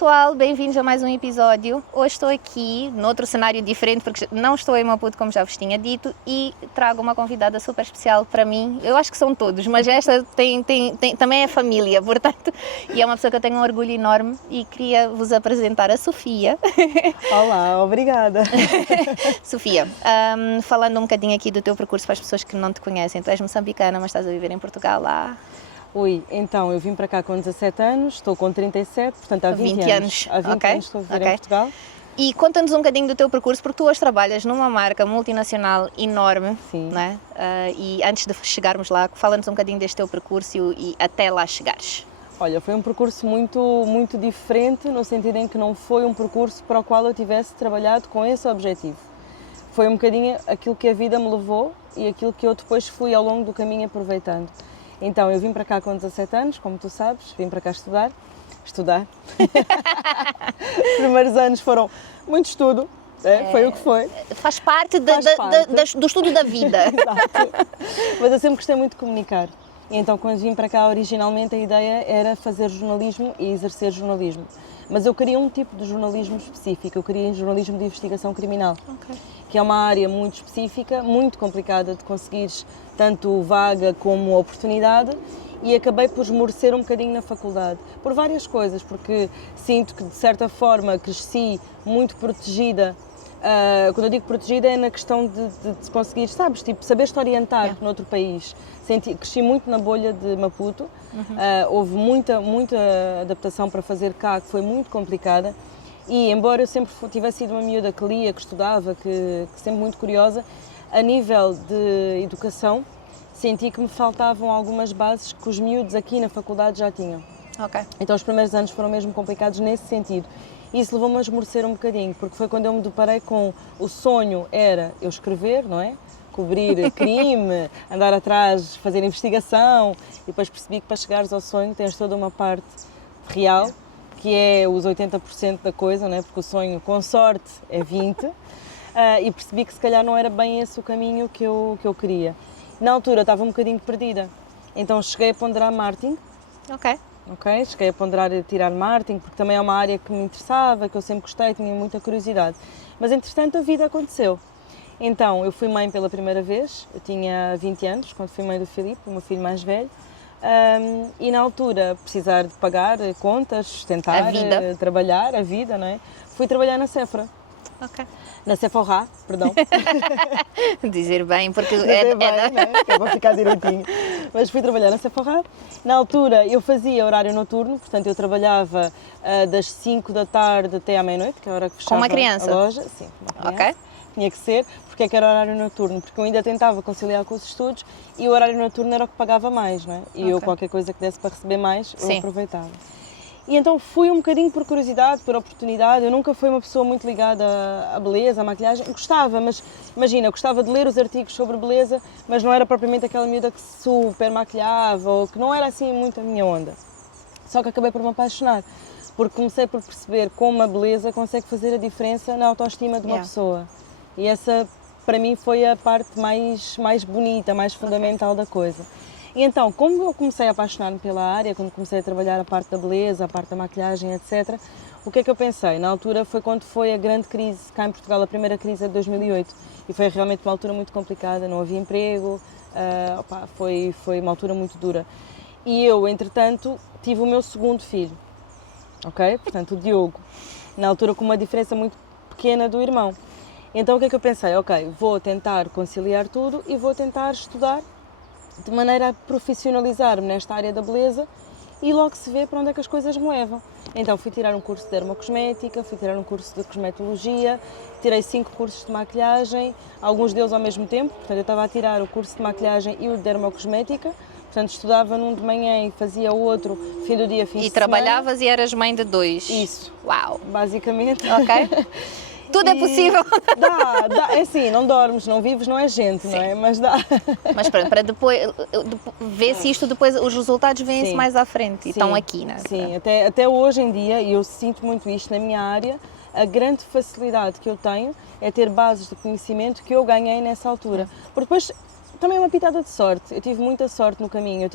pessoal, bem-vindos a mais um episódio. Hoje estou aqui noutro cenário diferente porque não estou em Maputo, como já vos tinha dito, e trago uma convidada super especial para mim. Eu acho que são todos, mas esta também é família, portanto, e é uma pessoa que eu tenho um orgulho enorme e queria vos apresentar a Sofia. Olá, obrigada. Sofia, falando um bocadinho aqui do teu percurso para as pessoas que não te conhecem, tu és moçambicana, mas estás a viver em Portugal há... Então eu vim para cá com 17 anos, estou com 37, portanto há 20 anos. Há 20 anos estou a viver em Portugal. E conta-nos um bocadinho do teu percurso, porque tu hoje trabalhas numa marca multinacional enorme. Sim. Não é? E antes de chegarmos lá, fala-nos um bocadinho deste teu percurso e até lá chegares. Olha, foi um percurso muito diferente, no sentido em que não foi um percurso para o qual eu tivesse trabalhado com esse objetivo. Foi um bocadinho aquilo que a vida me levou e aquilo que eu depois fui ao longo do caminho aproveitando. Então, eu vim para cá com 17 anos, como tu sabes, vim para cá estudar. Os primeiros anos foram muito estudo, foi o que foi. Faz parte, do estudo da vida. Exato. Mas eu sempre gostei muito de comunicar. E então, quando vim para cá, originalmente a ideia era fazer jornalismo e exercer jornalismo. Mas eu queria um tipo de jornalismo específico, eu queria jornalismo de investigação criminal, que é uma área muito específica, muito complicada de conseguires tanto vaga como oportunidade, e acabei por esmorecer um bocadinho na faculdade, por várias coisas, porque sinto que de certa forma cresci muito protegida. Quando eu digo protegida é na questão de conseguir, sabes, tipo, saber-te orientar noutro país. Cresci muito na bolha de Maputo, houve muita adaptação para fazer cá, que foi muito complicada, e embora eu sempre tivesse sido uma miúda que lia, que estudava, que sempre muito curiosa, a nível de educação, senti que me faltavam algumas bases que os miúdos aqui na faculdade já tinham. Então os primeiros anos foram mesmo complicados nesse sentido. Isso levou-me a esmorecer um bocadinho, porque foi quando eu me deparei com o sonho era eu escrever, não é? Cobrir crime, andar atrás, fazer investigação, e depois percebi que para chegares ao sonho tens toda uma parte real, que é os 80% da coisa, não é? Porque o sonho, com sorte, é 20%, e percebi que se calhar não era bem esse o caminho que eu queria. Na altura estava um bocadinho perdida, então cheguei a ponderar marketing. Cheguei a ponderar tirar marketing, porque também é uma área que me interessava, que eu sempre gostei, tinha muita curiosidade. Mas, entretanto, a vida aconteceu. Então, eu fui mãe pela primeira vez, eu tinha 20 anos, quando fui mãe do Filipe, o meu filho mais velho, e na altura, precisar de pagar contas, sustentar, trabalhar, a vida, não é? Fui trabalhar na Sephora. Na Sephora, perdão. Dizer bem, porque bem, né? Que é para ficar direitinho. Mas fui trabalhar na Sephora. Na altura eu fazia horário noturno, portanto eu trabalhava das 5 da tarde até à meia-noite, que é a hora que fechava com uma criança? A loja. Sim, uma criança. Tinha que ser. Porque é que era horário noturno? Porque eu ainda tentava conciliar com os estudos e o horário noturno era o que pagava mais, não é? E eu qualquer coisa que desse para receber mais, eu aproveitava. E então fui um bocadinho por curiosidade, por oportunidade. Eu nunca fui uma pessoa muito ligada à beleza, à maquilhagem. Gostava, mas imagina, gostava de ler os artigos sobre beleza, mas não era propriamente aquela miúda que super maquilhava ou que não era assim muito a minha onda. Só que acabei por me apaixonar, porque comecei por perceber como a beleza consegue fazer a diferença na autoestima de uma pessoa. E essa, para mim, foi a parte mais bonita, mais fundamental da coisa. E então, como eu comecei a apaixonar-me pela área, quando comecei a trabalhar a parte da beleza, a parte da maquilhagem, etc., o que é que eu pensei? Na altura foi quando foi a grande crise cá em Portugal, a primeira crise de 2008, e foi realmente uma altura muito complicada, não havia emprego, foi uma altura muito dura. E eu, entretanto, tive o meu segundo filho, portanto, o Diogo, na altura com uma diferença muito pequena do irmão. Então, o que é que eu pensei? Vou tentar conciliar tudo e vou tentar estudar de maneira a profissionalizar-me nesta área da beleza e logo se vê para onde é que as coisas me levam. Então fui tirar um curso de dermocosmética, fui tirar um curso de cosmetologia, tirei 5 cursos de maquilhagem, alguns deles ao mesmo tempo, portanto eu estava a tirar o curso de maquilhagem e o de dermocosmética, portanto estudava num de manhã e fazia outro fim do dia, fim de semana. E trabalhavas e eras mãe de 2? Isso. Uau! Basicamente. Tudo é possível. Dá, é assim, não dormes, não vives, não é gente, não é? Mas dá. Mas para depois, ver se isto depois, os resultados vêm-se mais à frente e estão aqui, não é? Sim, até hoje em dia, e eu sinto muito isto na minha área, a grande facilidade que eu tenho é ter bases de conhecimento que eu ganhei nessa altura. Porque depois também uma pitada de sorte. Eu tive muita sorte no caminho.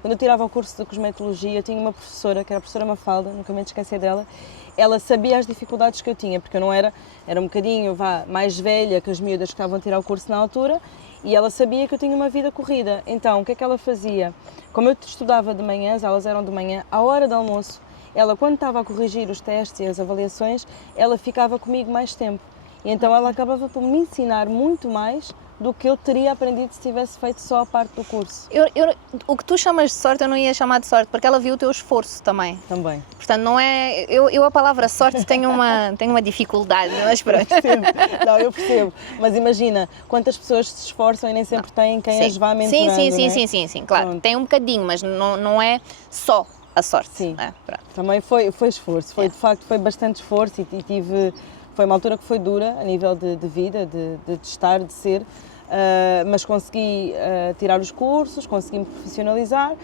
Quando eu tirava o curso de cosmetologia, eu tinha uma professora, que era a professora Mafalda, nunca me esqueci dela. Ela sabia as dificuldades que eu tinha, porque eu não era um bocadinho mais velha que as miúdas que estavam a tirar o curso na altura, e ela sabia que eu tinha uma vida corrida. Então, o que é que ela fazia? Como eu estudava de manhã, as aulas eram de manhã, à hora do almoço, ela, quando estava a corrigir os testes e as avaliações, ela ficava comigo mais tempo. E então ela acabava por me ensinar muito mais do que eu teria aprendido se tivesse feito só a parte do curso. O que tu chamas de sorte, eu não ia chamar de sorte, porque ela viu o teu esforço também. Também. Portanto, não é... Eu a palavra sorte tenho uma dificuldade, mas pronto. Não, eu percebo. Mas imagina, quantas pessoas se esforçam e nem sempre têm quem as vá mentorando, sim, claro. Pronto. Tem um bocadinho, mas não é só a sorte. Sim. Também foi esforço. De facto, foi bastante esforço e tive... Foi uma altura que foi dura a nível de vida, de estar, de ser, mas consegui tirar os cursos, consegui me profissionalizar.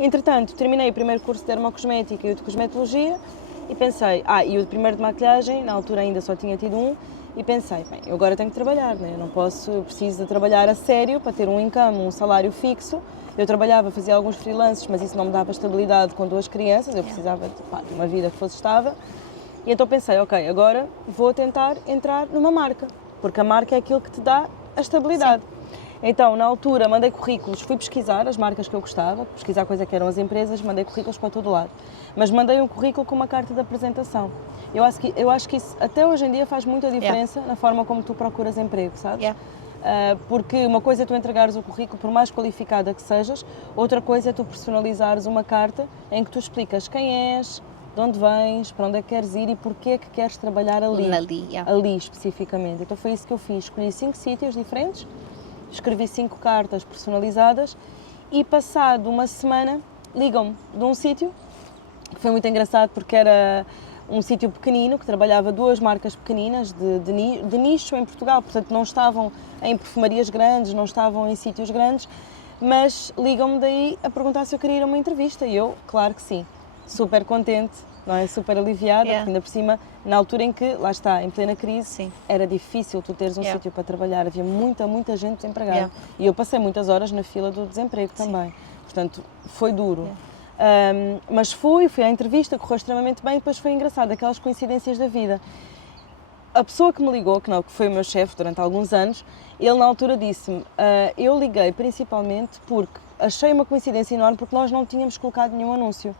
Entretanto, terminei o primeiro curso de dermocosmética e o de cosmetologia e pensei, e o primeiro de maquilhagem, na altura ainda só tinha tido um, e pensei, bem, eu agora tenho que trabalhar, né? Eu preciso de trabalhar a sério para ter um income, um salário fixo. Eu trabalhava, fazia alguns freelances, mas isso não me dava estabilidade com 2 crianças, eu precisava de uma vida que fosse estável. E então pensei, ok, agora vou tentar entrar numa marca, porque a marca é aquilo que te dá a estabilidade. Sim. Então, na altura, mandei currículos, fui pesquisar as marcas que eu gostava, pesquisar coisa que eram as empresas, mandei currículos para todo lado. Mas mandei um currículo com uma carta de apresentação. Eu acho que isso, até hoje em dia, faz muita diferença na forma como tu procuras emprego, sabes? Porque uma coisa é tu entregares o currículo, por mais qualificada que sejas, outra coisa é tu personalizares uma carta em que tu explicas quem és, de onde vens, para onde é que queres ir e porquê é que queres trabalhar ali. Ali especificamente. Então foi isso que eu fiz. Escolhi 5 sítios diferentes, escrevi 5 cartas personalizadas e passado uma semana ligam-me de um sítio, que foi muito engraçado porque era um sítio pequenino, que trabalhava 2 marcas pequeninas de nicho em Portugal, portanto não estavam em perfumarias grandes, não estavam em sítios grandes, mas ligam-me daí a perguntar se eu queria ir a uma entrevista e eu, claro que sim. Super contente, não é? Super aliviada, porque ainda por cima, na altura em que, lá está, em plena crise, era difícil tu teres um sítio para trabalhar, havia muita gente desempregada. E eu passei muitas horas na fila do desemprego também, portanto, foi duro. Mas fui à entrevista, correu extremamente bem e depois foi engraçado, aquelas coincidências da vida. A pessoa que me ligou, que foi o meu chefe durante alguns anos, ele na altura disse-me, eu liguei principalmente porque achei uma coincidência enorme porque nós não tínhamos colocado nenhum anúncio.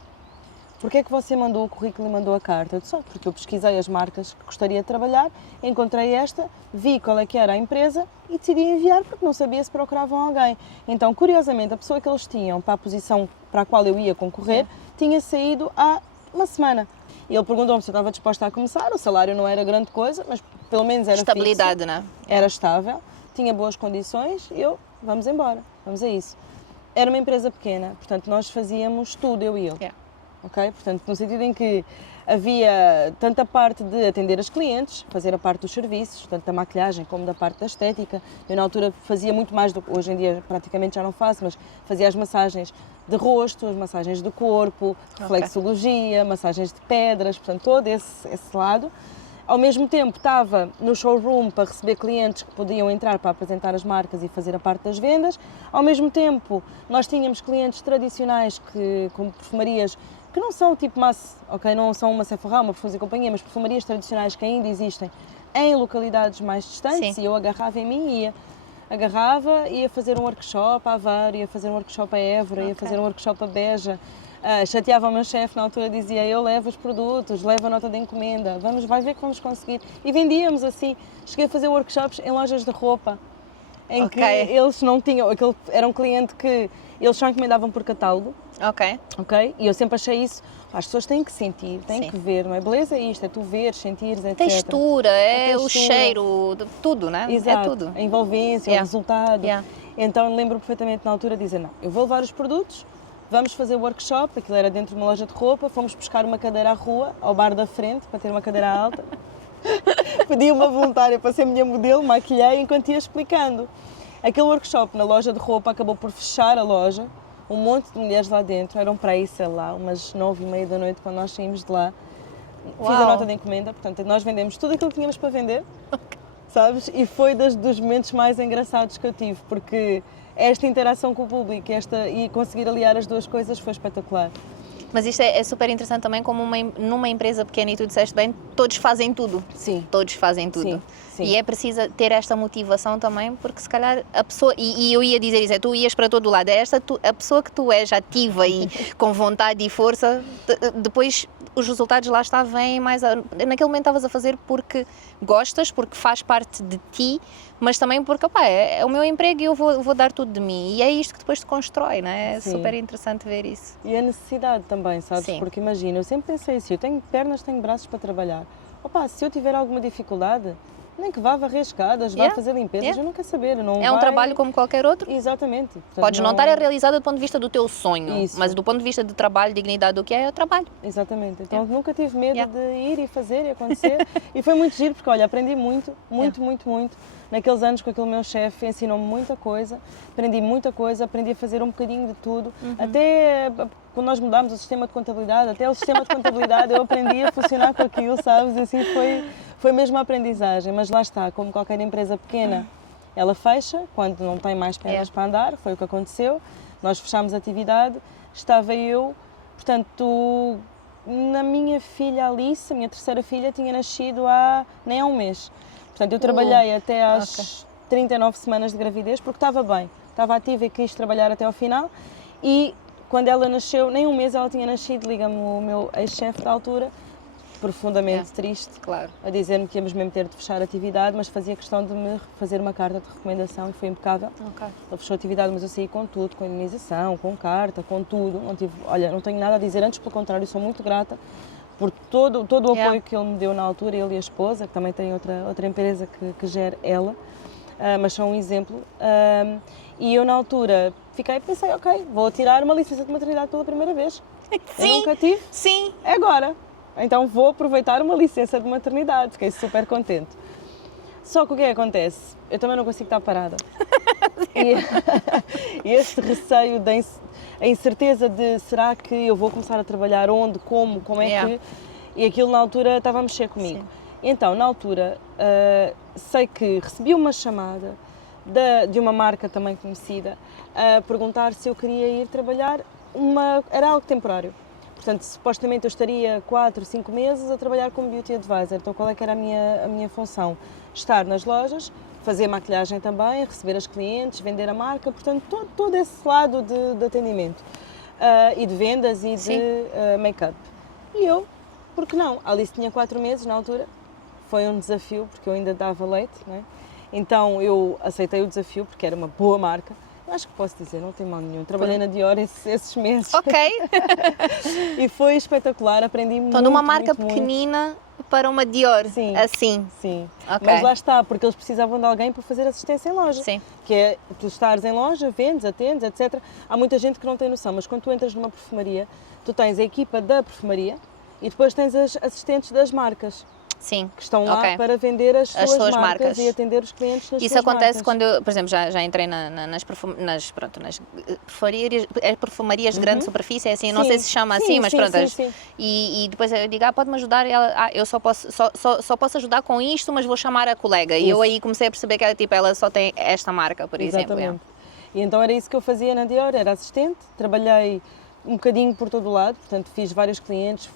Porquê é que você mandou o currículo e mandou a carta? Eu disse, porque eu pesquisei as marcas que gostaria de trabalhar, encontrei esta, vi qual é que era a empresa e decidi enviar porque não sabia se procuravam alguém. Então, curiosamente, a pessoa que eles tinham para a posição para a qual eu ia concorrer tinha saído há uma semana. E ele perguntou-me se eu estava disposta a começar, o salário não era grande coisa, mas pelo menos era estabilidade, fixo, né? Era estável, tinha boas condições e vamos embora, vamos a isso. Era uma empresa pequena, portanto nós fazíamos tudo, eu e ele. Okay? Portanto, no sentido em que havia tanto a parte de atender as clientes, fazer a parte dos serviços, tanto da maquilhagem como da parte da estética. Eu na altura fazia muito mais do que hoje em dia praticamente já não faço, mas fazia as massagens de rosto, as massagens do corpo, reflexologia, massagens de pedras, portanto todo esse lado. Ao mesmo tempo estava no showroom para receber clientes que podiam entrar para apresentar as marcas e fazer a parte das vendas. Ao mesmo tempo nós tínhamos clientes tradicionais como perfumarias que não são tipo não são uma Sephora, uma Perfumes e Companhia, mas perfumarias tradicionais que ainda existem em localidades mais distantes. E eu agarrava em mim e ia fazer um workshop a Aveiro, ia fazer um workshop a Évora, ia fazer um workshop a Beja. Chateava o meu chefe, na altura dizia, eu levo os produtos, levo a nota de encomenda, vai ver que vamos conseguir. E vendíamos assim, cheguei a fazer workshops em lojas de roupa, em que eles não tinham, era um cliente que eles só encomendavam por catálogo. E eu sempre achei isso, as pessoas têm que sentir, têm que ver, não é? Beleza é isto, é tu ver, sentires, etc. Textura, o cheiro, tudo, né? Exato, é tudo. A envolvência, o resultado. Então lembro perfeitamente na altura de dizer, não, eu vou levar os produtos, vamos fazer workshop, aquilo era dentro de uma loja de roupa, fomos buscar uma cadeira à rua, ao bar da frente, para ter uma cadeira alta. Pedi uma voluntária para ser minha modelo, maquilhei enquanto ia explicando. Aquele workshop na loja de roupa acabou por fechar a loja, um monte de mulheres lá dentro, eram para aí, sei lá, umas 9h30 da noite quando nós saímos de lá. Fiz a nota de encomenda, portanto nós vendemos tudo aquilo que tínhamos para vender, sabes? E foi dos momentos mais engraçados que eu tive, porque esta interação com o público e conseguir aliar as duas coisas foi espetacular. Mas isto é super interessante também, como numa empresa pequena, e tu disseste bem, todos fazem tudo. Sim. Todos fazem tudo. Sim, sim. E é preciso ter esta motivação também, porque se calhar a pessoa, e eu ia dizer isso, tu ias para todo lado, a pessoa que tu és ativa e com vontade e força, depois os resultados lá está, vêm mais, naquele momento estavas a fazer porque gostas, porque faz parte de ti, mas também porque, opá, é o meu emprego e eu vou dar tudo de mim. E é isto que depois te constrói, não é? É super interessante ver isso. E a necessidade também, sabes? Sim. Porque imagina, eu sempre pensei assim, eu tenho pernas, tenho braços para trabalhar. Opá, se eu tiver alguma dificuldade, nem que vá varrer escadas, vá fazer limpezas, eu não quero saber. Não é um trabalho como qualquer outro. Exatamente. Portanto, podes não estar realizado do ponto de vista do teu sonho, Isso. mas do ponto de vista de trabalho, dignidade, do que é o trabalho. Exatamente. Então nunca tive medo de ir e fazer e acontecer. E foi muito giro, porque olha, aprendi muito. Naqueles anos com aquele meu chefe ensinou-me muita coisa, aprendi muita coisa, aprendi a fazer um bocadinho de tudo. Até quando nós mudámos o sistema de contabilidade, até o sistema de contabilidade eu aprendi a funcionar com aquilo, sabes? Assim foi mesmo a aprendizagem. Mas lá está, como qualquer empresa pequena, ela fecha quando não tem mais pernas para andar, foi o que aconteceu. Nós fechámos a atividade, estava eu, portanto, na minha filha Alice, a minha terceira filha, tinha nascido nem há um mês. Portanto, eu trabalhei até às 39 semanas de gravidez, porque estava bem, estava ativa e quis trabalhar até ao final. E quando ela nasceu, nem um mês ela tinha nascido, liga-me o meu ex-chefe da altura, profundamente triste, a dizer-me que íamos mesmo ter de fechar a atividade, mas fazia questão de me fazer uma carta de recomendação e foi impecável. Ele fechou a atividade, mas eu saí com tudo, com indemnização, com carta, com tudo. Não tenho nada a dizer, antes pelo contrário, sou muito grata por todo o apoio que ele me deu na altura, ele e a esposa, que também tem outra empresa que gera ela, mas são um exemplo. E eu na altura pensei, ok, vou tirar uma licença de maternidade pela primeira vez. Sim, eu nunca tive, sim. é agora. Então vou aproveitar uma licença de maternidade, fiquei super contente. Só que o que acontece? Eu também não consigo estar parada. E este receio a incerteza de será que eu vou começar a trabalhar onde, como é que... E aquilo na altura estava a mexer comigo. Sim. Então, na altura, sei que recebi uma chamada de uma marca também conhecida a perguntar se eu queria ir trabalhar, era algo temporário. Portanto, supostamente eu estaria 4, 5 meses a trabalhar como Beauty Advisor. Então, qual é que era a minha função? Estar nas lojas, fazer maquilhagem também, receber as clientes, vender a marca, portanto, todo esse lado de atendimento e de vendas e de make-up. E eu, por que não? A Alice tinha 4 meses na altura, foi um desafio, porque eu ainda dava leite, não é? Então eu aceitei o desafio, porque era uma boa marca. Acho que posso dizer, não tem mal nenhum. Trabalhei na Dior esses meses. Ok. E foi espetacular, aprendi muito. Então, de uma marca pequenina para uma Dior, sim, assim. Sim, okay. Mas lá está, porque eles precisavam de alguém para fazer assistência em loja. Sim. Que é tu estares em loja, vendes, atendes, etc. Há muita gente que não tem noção, mas quando tu entras numa perfumaria, tu tens a equipa da perfumaria e depois tens as assistentes das marcas. Sim. Que estão lá para vender as suas marcas e atender os clientes nas Isso suas acontece marcas. quando eu, por exemplo, já entrei nas perfumarias de grande superfície, é assim, não sei se chama assim, mas pronto. E depois eu digo, pode-me ajudar? E ela, eu só posso ajudar com isto, mas vou chamar a colega. Isso. E eu aí comecei a perceber que ela só tem esta marca, por exemplo. Exatamente. E então era isso que eu fazia na Dior, era assistente, trabalhei um bocadinho por todo o lado, portanto fiz vários clientes,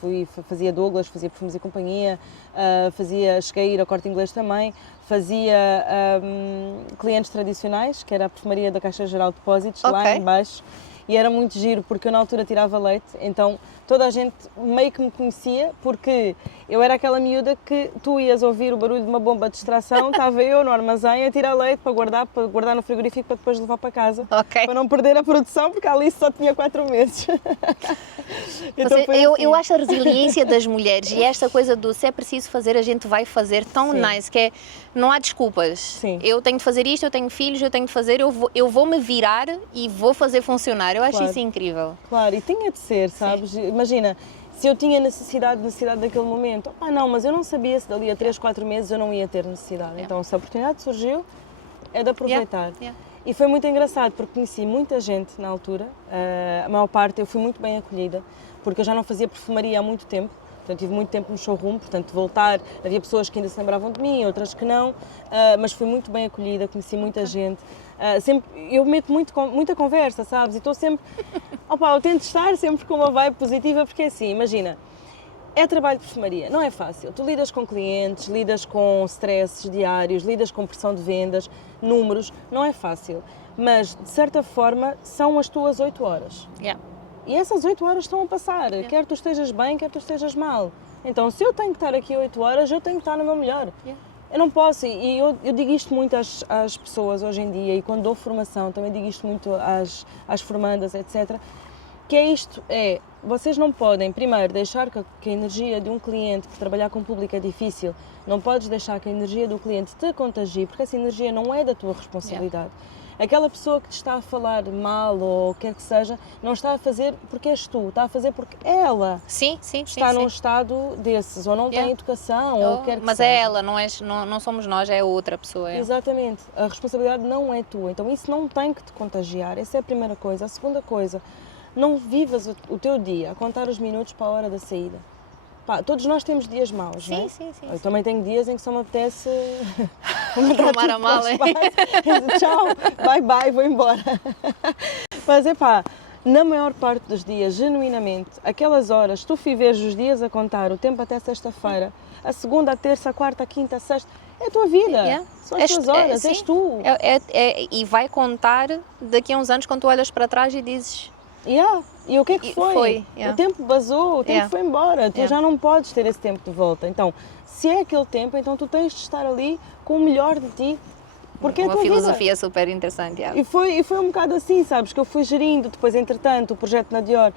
fazia Douglas, fazia Perfumes e Companhia, cheguei a ir ao Corte Inglês também, fazia clientes tradicionais, que era a perfumaria da Caixa Geral de Depósitos, lá em baixo, e era muito giro, porque eu na altura tirava leite, então toda a gente meio que me conhecia, porque eu era aquela miúda que tu ias ouvir o barulho de uma bomba de extração, estava eu no armazém a tirar leite para guardar no frigorífico para depois levar para casa, para não perder a produção, porque a Alice só tinha 4 meses. Então, eu acho a resiliência das mulheres e esta coisa do se é preciso fazer, a gente vai fazer tão nice, que não há desculpas. Sim. Eu tenho de fazer isto, eu tenho filhos, eu tenho de fazer, eu vou me virar e vou fazer funcionar. Eu acho isso incrível. Claro, e tinha de ser, sabes? Sim. Imagina, se eu tinha necessidade daquele momento, não, mas eu não sabia se dali a 3, 4 meses eu não ia ter necessidade. Então, se a oportunidade surgiu, é de aproveitar. E foi muito engraçado, porque conheci muita gente na altura, a maior parte, eu fui muito bem acolhida, porque eu já não fazia perfumaria há muito tempo, Portanto, tive muito tempo no showroom, portanto, voltar, havia pessoas que ainda se lembravam de mim, outras que não, mas fui muito bem acolhida, conheci muita gente. Sempre, eu meto muita conversa, sabes? E estou sempre, eu tento estar sempre com uma vibe positiva, porque é assim, imagina, é trabalho de perfumaria, não é fácil. Tu lidas com clientes, lidas com stresses diários, lidas com pressão de vendas, números, não é fácil. Mas, de certa forma, são as tuas 8 horas. Yeah. E essas 8 horas estão a passar, quer tu estejas bem, quer tu estejas mal. Então, se eu tenho que estar aqui 8 horas, eu tenho que estar no meu melhor. Yeah. Eu não posso, e eu digo isto muito às pessoas hoje em dia, e quando dou formação, também digo isto muito às formandas, etc., que é isto, vocês não podem, primeiro, deixar que a energia de um cliente, por trabalhar com o público é difícil, não podes deixar que a energia do cliente te contagie, porque essa energia não é da tua responsabilidade. Aquela pessoa que te está a falar mal ou quer que seja, não está a fazer porque és tu, está a fazer porque ela está num estado desses, ou não tem educação, ou quer que mas seja. é ela, não somos nós, é outra pessoa. Exatamente, a responsabilidade não é tua, então isso não tem que te contagiar, essa é a primeira coisa. A segunda coisa, não vivas o teu dia a contar os minutos para a hora da saída. Todos nós temos dias maus, não é? Sim. Eu também tenho dias em que só me apetece Arrumar a mala. Tchau, bye, vou embora. Mas na maior parte dos dias, genuinamente, aquelas horas, tu viveres os dias a contar, o tempo até sexta-feira, a segunda, a terça, a quarta, a quinta, a sexta, é a tua vida, são as tuas horas, és tu. E vai contar daqui a uns anos quando tu olhas para trás e dizes... E o que é que foi? O tempo basou, o tempo foi embora, tu já não podes ter esse tempo de volta. Então, se é aquele tempo, então tu tens de estar ali com o melhor de ti, porque é a tua vida. Uma filosofia super interessante. E foi um bocado assim, sabes, que eu fui gerindo, depois entretanto o projeto na Dior,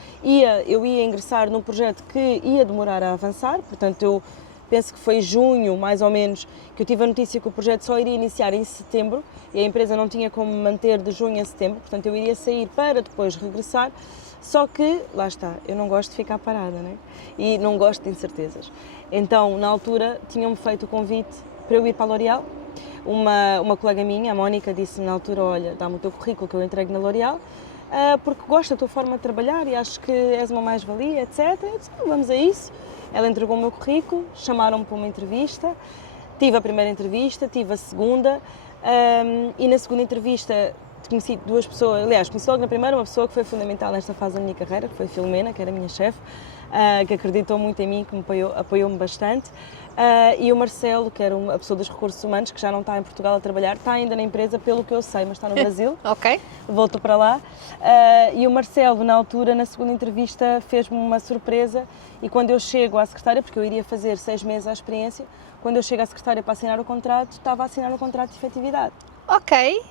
eu ia ingressar num projeto que ia demorar a avançar, portanto eu penso que foi junho, mais ou menos, que eu tive a notícia que o projeto só iria iniciar em setembro e a empresa não tinha como manter de junho a setembro, portanto eu iria sair para depois regressar, só que, lá está, eu não gosto de ficar parada, né? E não gosto de incertezas. Então, na altura, tinham-me feito o convite para eu ir para a L'Oréal. Uma colega minha, a Mónica, disse-me na altura, olha, dá-me o teu currículo que eu entrego na L'Oréal, porque gosto da tua forma de trabalhar e acho que és uma mais-valia, etc. Eu disse, vamos a isso. Ela entregou o meu currículo, chamaram-me para uma entrevista, tive a primeira entrevista, tive a segunda, e na segunda entrevista conheci duas pessoas, aliás, conheci logo na primeira uma pessoa que foi fundamental nesta fase da minha carreira, que foi a Filomena, que era a minha chefe, que acreditou muito em mim, que me apoiou-me bastante, e o Marcelo, que era a pessoa dos recursos humanos, que já não está em Portugal a trabalhar, está ainda na empresa, pelo que eu sei, mas está no Brasil. Ok. Voltou para lá, e o Marcelo, na altura, na segunda entrevista, fez-me uma surpresa, e quando eu chego à secretária, porque eu iria fazer 6 meses à experiência, quando eu chego à secretária para assinar o contrato, estava a assinar o contrato de efetividade. Ok.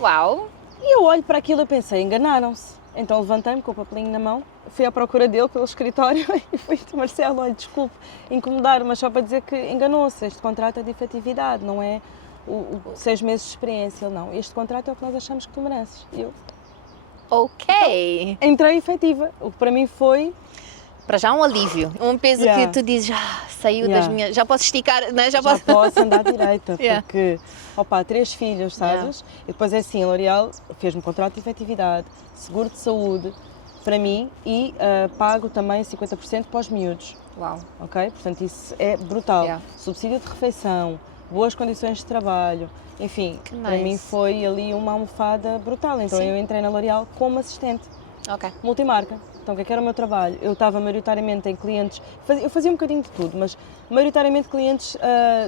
Uau! E eu olho para aquilo e pensei, enganaram-se. Então levantei-me com o papelinho na mão, fui à procura dele pelo escritório e fui de Marcelo, olha, desculpe incomodar, mas só para dizer que enganou-se, este contrato é de efetividade, não é 6 meses de experiência. Ele, não, este contrato é o que nós achamos que tu mereces. E eu... Ok! Então, entrei efetiva, o que para mim foi... Para já um alívio, um peso que tu dizes, saiu das minhas, já posso esticar, né? Já posso andar direita, porque, 3 filhos, sabes? E depois é assim, a L'Oréal fez-me contrato de efetividade, seguro de saúde, para mim, e pago também 50% para os miúdos. Uau! Ok? Portanto, isso é brutal. Subsídio de refeição, boas condições de trabalho, enfim, para mim foi ali uma almofada brutal. Então eu entrei na L'Oréal como assistente. Ok. Multimarca. Então, o que era o meu trabalho? Eu estava maioritariamente em clientes, eu fazia um bocadinho de tudo, mas maioritariamente clientes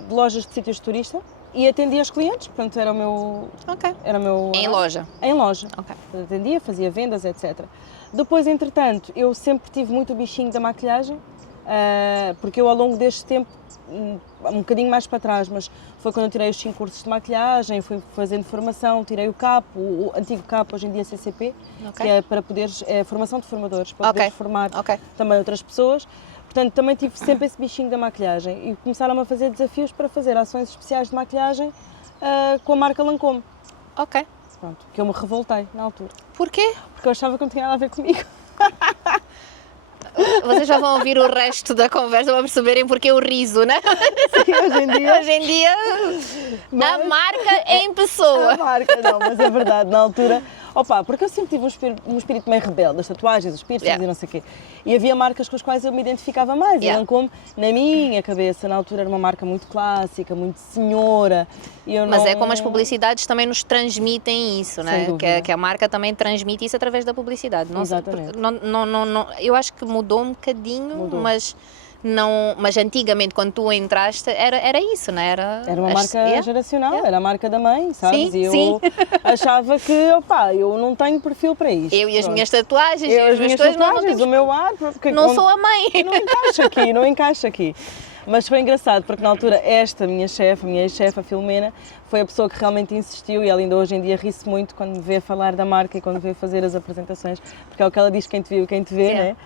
de lojas de sítios de turista e atendia os clientes, portanto era o meu... Ok. Era o meu, em loja? Em loja. Ok. Atendia, fazia vendas, etc. Depois, entretanto, eu sempre tive muito o bichinho da maquilhagem, porque eu ao longo deste tempo, um bocadinho mais para trás, mas foi quando eu tirei os 5 cursos de maquilhagem, fui fazendo formação, tirei o CAP, o antigo CAP, hoje em dia CCP, que é para poderes, formação de formadores, para poderes formar também outras pessoas. Portanto, também tive sempre esse bichinho da maquilhagem e começaram a fazer desafios para fazer ações especiais de maquilhagem com a marca Lancôme. Ok. Pronto, que eu me revoltei na altura. Porquê? Porque eu achava que não tinha nada a ver comigo. Vocês já vão ouvir o resto da conversa para perceberem porque o riso, né? Sim, hoje em dia, a marca é em pessoa. A marca, não, mas é verdade, na altura, Opa, porque eu sempre tive um espírito meio rebelde, das tatuagens, os piercings e não sei o quê. E havia marcas com as quais eu me identificava mais. E Lancôme, na minha cabeça, na altura, era uma marca muito clássica, muito senhora. E eu Mas é como as publicidades também nos transmitem isso, Sem né? dúvida. Que a marca também transmite isso através da publicidade. Não sei, Exatamente. eu acho que mudou um bocadinho, Mudou. mas antigamente, quando tu entraste, era isso, né? Era uma marca geracional, era a marca da mãe, sabes? Sim, e eu sim. achava que, opa, eu não tenho perfil para isto. Eu e as Pronto. minhas tatuagens, Eu, e as as minhas coisas, tatuagens, o meu ar, porque não sou a mãe. não encaixa aqui. Mas foi engraçado, porque na altura esta minha chefe, a minha ex-chefe, a Filomena, foi a pessoa que realmente insistiu e ela ainda hoje em dia ri-se muito quando me vê falar da marca e quando me vê fazer as apresentações, porque é o que ela diz, quem te viu, quem te vê, né?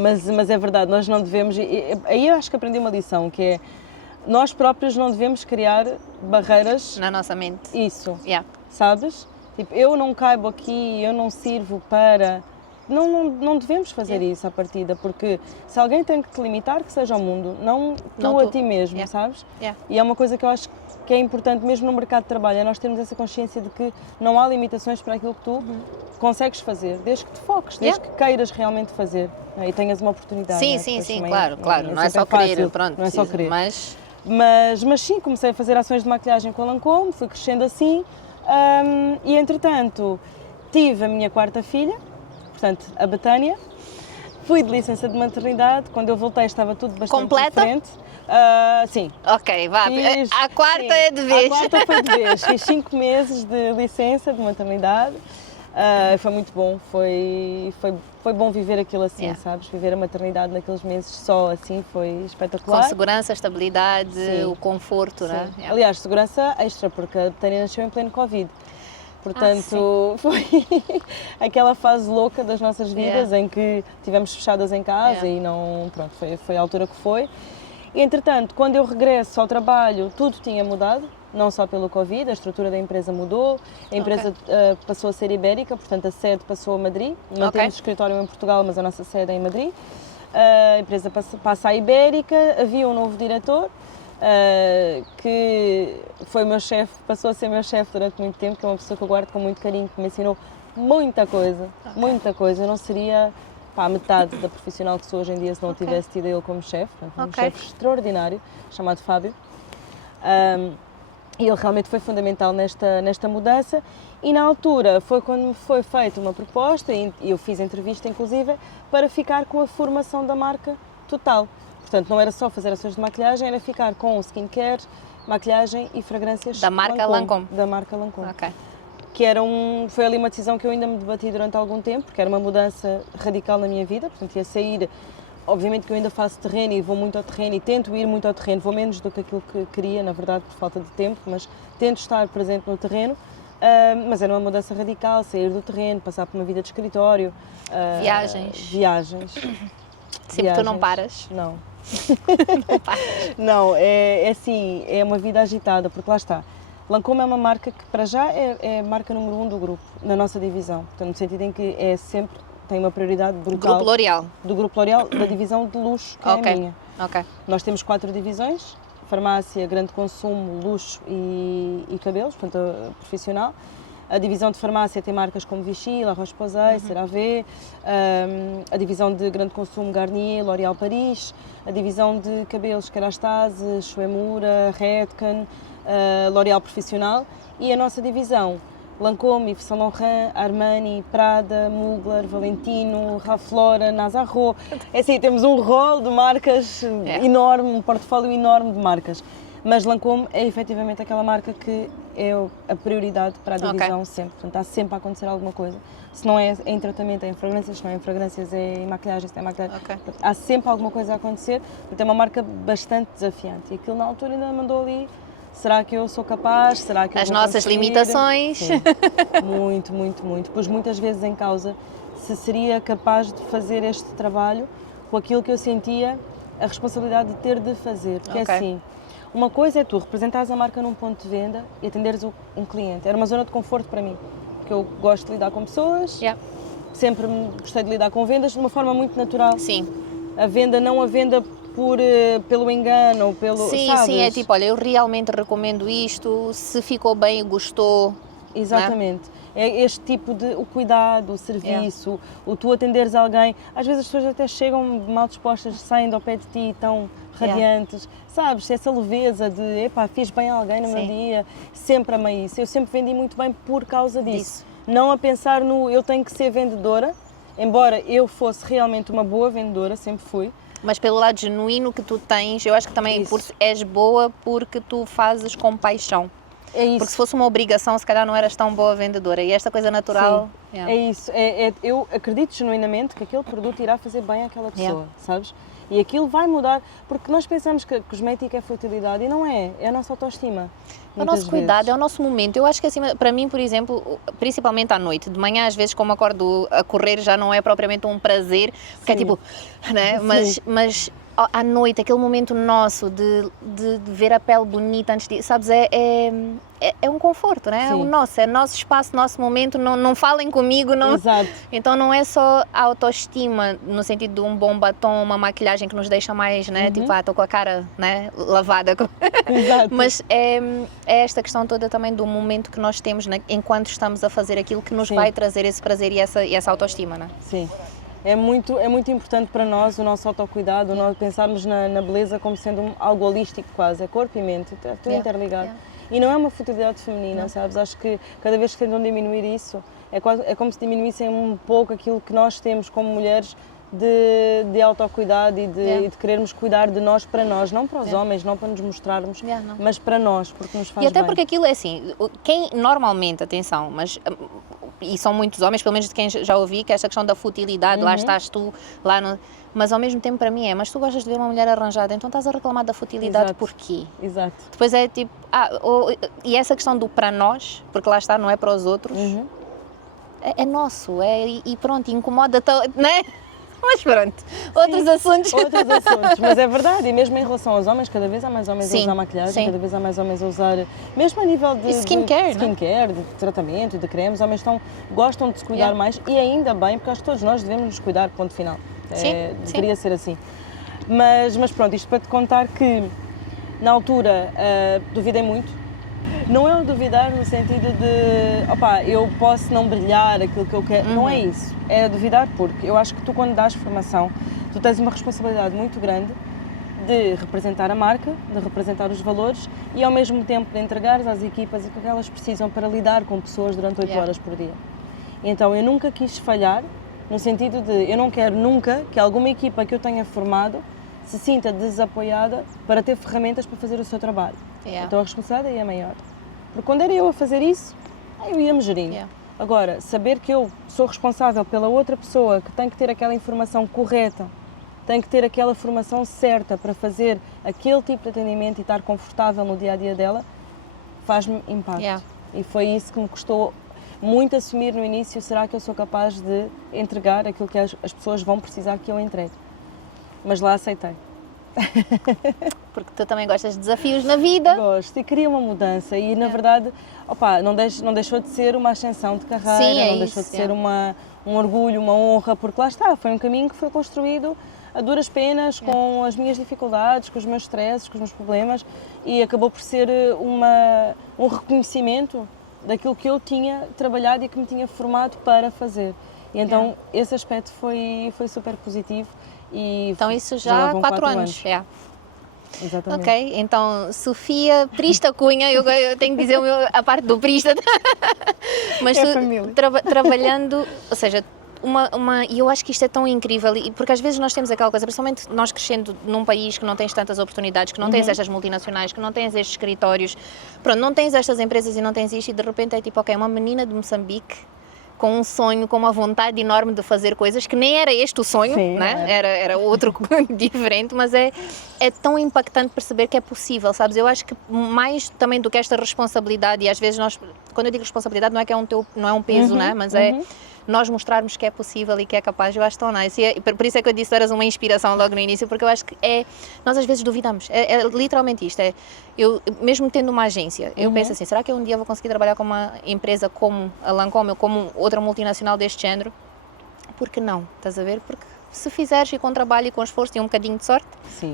Mas é verdade, nós não devemos, aí eu acho que aprendi uma lição, que é, nós próprios não devemos criar barreiras. Na nossa mente. Isso, Yeah. sabes? Tipo, eu não caibo aqui, eu não sirvo para... Não devemos fazer isso à partida, porque se alguém tem que te limitar, que seja o mundo, não tu a ti mesmo, Yeah. sabes? Yeah. E é uma coisa que eu acho que é importante mesmo no mercado de trabalho, é nós termos essa consciência de que não há limitações para aquilo que tu consegues fazer, desde que te foques, desde que queiras realmente fazer, né? E tenhas uma oportunidade. Sim, né? sim, Depois sim, também claro. Não é só sempre querer, fácil, pronto. não é só querer. Mas Mas sim, comecei a fazer ações de maquilhagem com a Lancôme, fui crescendo assim, e entretanto tive a minha quarta filha, portanto a Betânia, fui de licença de maternidade, quando eu voltei estava tudo bastante Completa? diferente. Sim. ok, vá. Fiz- A quarta sim, é de vez. A quarta foi de vez, fiz 5 meses de licença de maternidade, foi muito bom, foi bom viver aquilo assim, Yeah. sabes? Viver a maternidade naqueles meses só assim foi Com espetacular. segurança, estabilidade, Sim. o conforto, né? Sim. Aliás, segurança extra, porque a Tânia nasceu em pleno Covid. Portanto, foi aquela fase louca das nossas vidas em que estivemos fechadas em casa e não. Pronto, foi a altura que foi. E, entretanto, quando eu regresso ao trabalho, tudo tinha mudado, não só pelo Covid, a estrutura da empresa mudou, a empresa passou a ser ibérica, portanto, a sede passou a Madrid. Mantemos escritório em Portugal, mas a nossa sede é em Madrid. A empresa passa à ibérica, havia um novo diretor. Que foi meu chefe, passou a ser meu chefe durante muito tempo, que é uma pessoa que eu guardo com muito carinho, que me ensinou muita coisa, muita coisa. Eu não seria metade da profissional que sou hoje em dia se não tivesse tido ele como chefe. Um chefe extraordinário, chamado Fábio. E ele realmente foi fundamental nesta mudança. E na altura foi quando me foi feita uma proposta, e eu fiz entrevista inclusive, para ficar com a formação da marca total. Portanto, não era só fazer ações de maquilhagem, era ficar com skincare, maquilhagem e fragrâncias Da marca Lancôme. Da marca Lancôme. Ok. Que foi ali uma decisão que eu ainda me debati durante algum tempo, porque era uma mudança radical na minha vida, portanto ia sair, obviamente que eu ainda faço terreno e vou muito ao terreno e tento ir muito ao terreno, vou menos do que aquilo que queria, na verdade, por falta de tempo, mas tento estar presente no terreno, mas era uma mudança radical, sair do terreno, passar por uma vida de escritório. Viagens. Sempre tu não paras? Não. Não, é assim, é uma vida agitada, porque lá está. Lancôme é uma marca que para já é a marca número 1 do grupo, na nossa divisão. Portanto, no sentido em que tem uma prioridade brutal. Grupo L'Oréal. Do Grupo L'Oréal, da divisão de luxo, que é a minha. Ok. Nós temos 4 divisões, farmácia, grande consumo, luxo e cabelos, portanto, profissional. A divisão de farmácia tem marcas como Vichy, La Roche-Posay, CeraVe, a divisão de grande consumo Garnier, L'Oréal Paris, a divisão de cabelos Kerastase, Shuemura, Redken, L'Oréal Profissional e a nossa divisão Lancôme, Yves Saint Laurent, Armani, Prada, Mugler, Valentino, Ralph Lauren, Nazarro. É assim, temos um rol de marcas enorme, um portfólio enorme de marcas. Mas Lancôme é efetivamente aquela marca que é a prioridade para a divisão sempre. Portanto, está sempre a acontecer alguma coisa. Se não é em tratamento, é em fragrâncias, se não é em fragrâncias, é em maquilhagem, se é em maquilhagem. Portanto, há sempre alguma coisa a acontecer. Portanto, é uma marca bastante desafiante. E aquilo na altura ainda mandou ali, será que eu sou capaz? Será que eu As vou nossas conseguir? limitações. Sim. Muito. Pus muitas vezes em causa se seria capaz de fazer este trabalho com aquilo que eu sentia a responsabilidade de ter de fazer. Porque é assim, uma coisa é tu representares a marca num ponto de venda e atenderes um cliente. Era uma zona de conforto para mim, porque eu gosto de lidar com pessoas, sempre gostei de lidar com vendas de uma forma muito natural. Sim. A venda, não a venda pelo engano ou pelo, sabes? Sim, é tipo, olha, eu realmente recomendo isto, se ficou bem, gostou. Exatamente. É este tipo de o cuidado, o serviço, o tu atenderes alguém. Às vezes as pessoas até chegam mal dispostas, saem ao pé de ti tão radiantes, sabes? Essa leveza de, epá, fiz bem a alguém no meu dia, sempre amei isso. Eu sempre vendi muito bem por causa disso. Não a pensar no eu tenho que ser vendedora, embora eu fosse realmente uma boa vendedora, sempre fui. Mas pelo lado genuíno que tu tens, eu acho que também és boa porque tu fazes com paixão. É isso. Porque se fosse uma obrigação, se calhar não eras tão boa vendedora. E esta coisa natural... É isso. Eu acredito genuinamente que aquele produto irá fazer bem àquela pessoa, sabes? E aquilo vai mudar, porque nós pensamos que a cosmética é futilidade e não é, é a nossa autoestima. É o nosso cuidado, é o nosso momento. Eu acho que assim, para mim, por exemplo, principalmente à noite, de manhã às vezes como acordo a correr já não é propriamente um prazer, porque é tipo, né? Mas à noite, aquele momento nosso de ver a pele bonita antes de, sabes, é um conforto, né? É o nosso, é nosso espaço, nosso momento, não falem comigo, não. Exato. Então não é só a autoestima no sentido de um bom batom, uma maquilhagem que nos deixa mais, né? Tipo, estou com a cara, né? Lavada. Exato. Mas é esta questão toda também do momento que nós temos, né? Enquanto estamos a fazer aquilo que nos vai trazer esse prazer e essa autoestima, né? Sim. É muito importante para nós o nosso autocuidado, nós pensarmos na beleza como sendo algo holístico quase, é corpo e mente, é tudo interligado. E não é uma futilidade feminina, sabes? Acho que cada vez que tentam diminuir isso, é como se diminuíssem um pouco aquilo que nós temos como mulheres de autocuidado e de querermos cuidar de nós para nós, não para os homens, não para nos mostrarmos, mas para nós, porque nos faz bem. E até porque aquilo é assim, quem normalmente, atenção, mas... E são muitos homens, pelo menos de quem já ouvi, que esta questão da futilidade, lá estás tu, lá no... Mas ao mesmo tempo para mim mas tu gostas de ver uma mulher arranjada, então estás a reclamar da futilidade porquê? Exato. Depois é tipo, e essa questão do para nós, porque lá está, não é para os outros, é nosso, e pronto, incomoda, né? Mas pronto, outros assuntos. Outros assuntos, mas é verdade, e mesmo em relação aos homens, cada vez há mais homens a usar maquilhagem, cada vez há mais homens a usar, mesmo a nível de skincare, de tratamento, de cremes, homens gostam de se cuidar mais, e ainda bem, porque acho que todos nós devemos nos cuidar, ponto final. Deveria ser assim. Mas pronto, isto para te contar que na altura duvidei muito. Não é o duvidar no sentido de, eu posso não brilhar aquilo que eu quero, não é isso. É duvidar porque eu acho que tu quando dás formação, tu tens uma responsabilidade muito grande de representar a marca, de representar os valores e ao mesmo tempo de entregares às equipas o que elas precisam para lidar com pessoas durante 8 horas por dia. Então eu nunca quis falhar, no sentido de, eu não quero nunca que alguma equipa que eu tenha formado se sinta desapoiada para ter ferramentas para fazer o seu trabalho. Então a responsabilidade é maior. Porque quando era eu a fazer isso, eu ia-me gerindo. Agora, saber que eu sou responsável pela outra pessoa, que tem que ter aquela informação correta, tem que ter aquela formação certa para fazer aquele tipo de atendimento e estar confortável no dia-a-dia dela, faz-me impacto. E foi isso que me custou muito assumir no início, será que eu sou capaz de entregar aquilo que as pessoas vão precisar que eu entregue? Mas lá aceitei. Porque tu também gostas de desafios na vida. Gosto e queria uma mudança e na verdade, não deixou de ser uma ascensão de carreira, não deixou de ser um orgulho, uma honra, porque lá está, foi um caminho que foi construído a duras penas, com as minhas dificuldades, com os meus stresses, com os meus problemas e acabou por ser um reconhecimento daquilo que eu tinha trabalhado e que me tinha formado para fazer. E então esse aspecto foi super positivo. E então isso já há 4 anos. Exatamente. Ok, então Sofia Prista Cunha, eu tenho que dizer a parte do Prista, mas tu trabalhando, ou seja, e eu acho que isto é tão incrível, porque às vezes nós temos aquela coisa, principalmente nós crescendo num país que não tens tantas oportunidades, que não tens estas multinacionais, que não tens estes escritórios, pronto, não tens estas empresas e não tens isto e de repente é tipo, ok, uma menina de Moçambique, com um sonho, com uma vontade enorme de fazer coisas, que nem era este o sonho, né? Era outro diferente, mas é tão impactante perceber que é possível, sabes? Eu acho que mais também do que esta responsabilidade, e às vezes quando eu digo responsabilidade não é que não é um peso, né? Mas é nós mostrarmos que é possível e que é capaz, eu acho tão nice. E por isso é que eu disse que eras uma inspiração logo no início, porque eu acho que nós às vezes duvidamos, é literalmente isto, eu mesmo tendo uma agência, eu penso assim, será que eu um dia vou conseguir trabalhar com uma empresa como a Lancôme ou como outra multinacional deste género? Por que não? Estás a ver? Porque se fizeres e com trabalho e com esforço e um bocadinho de sorte,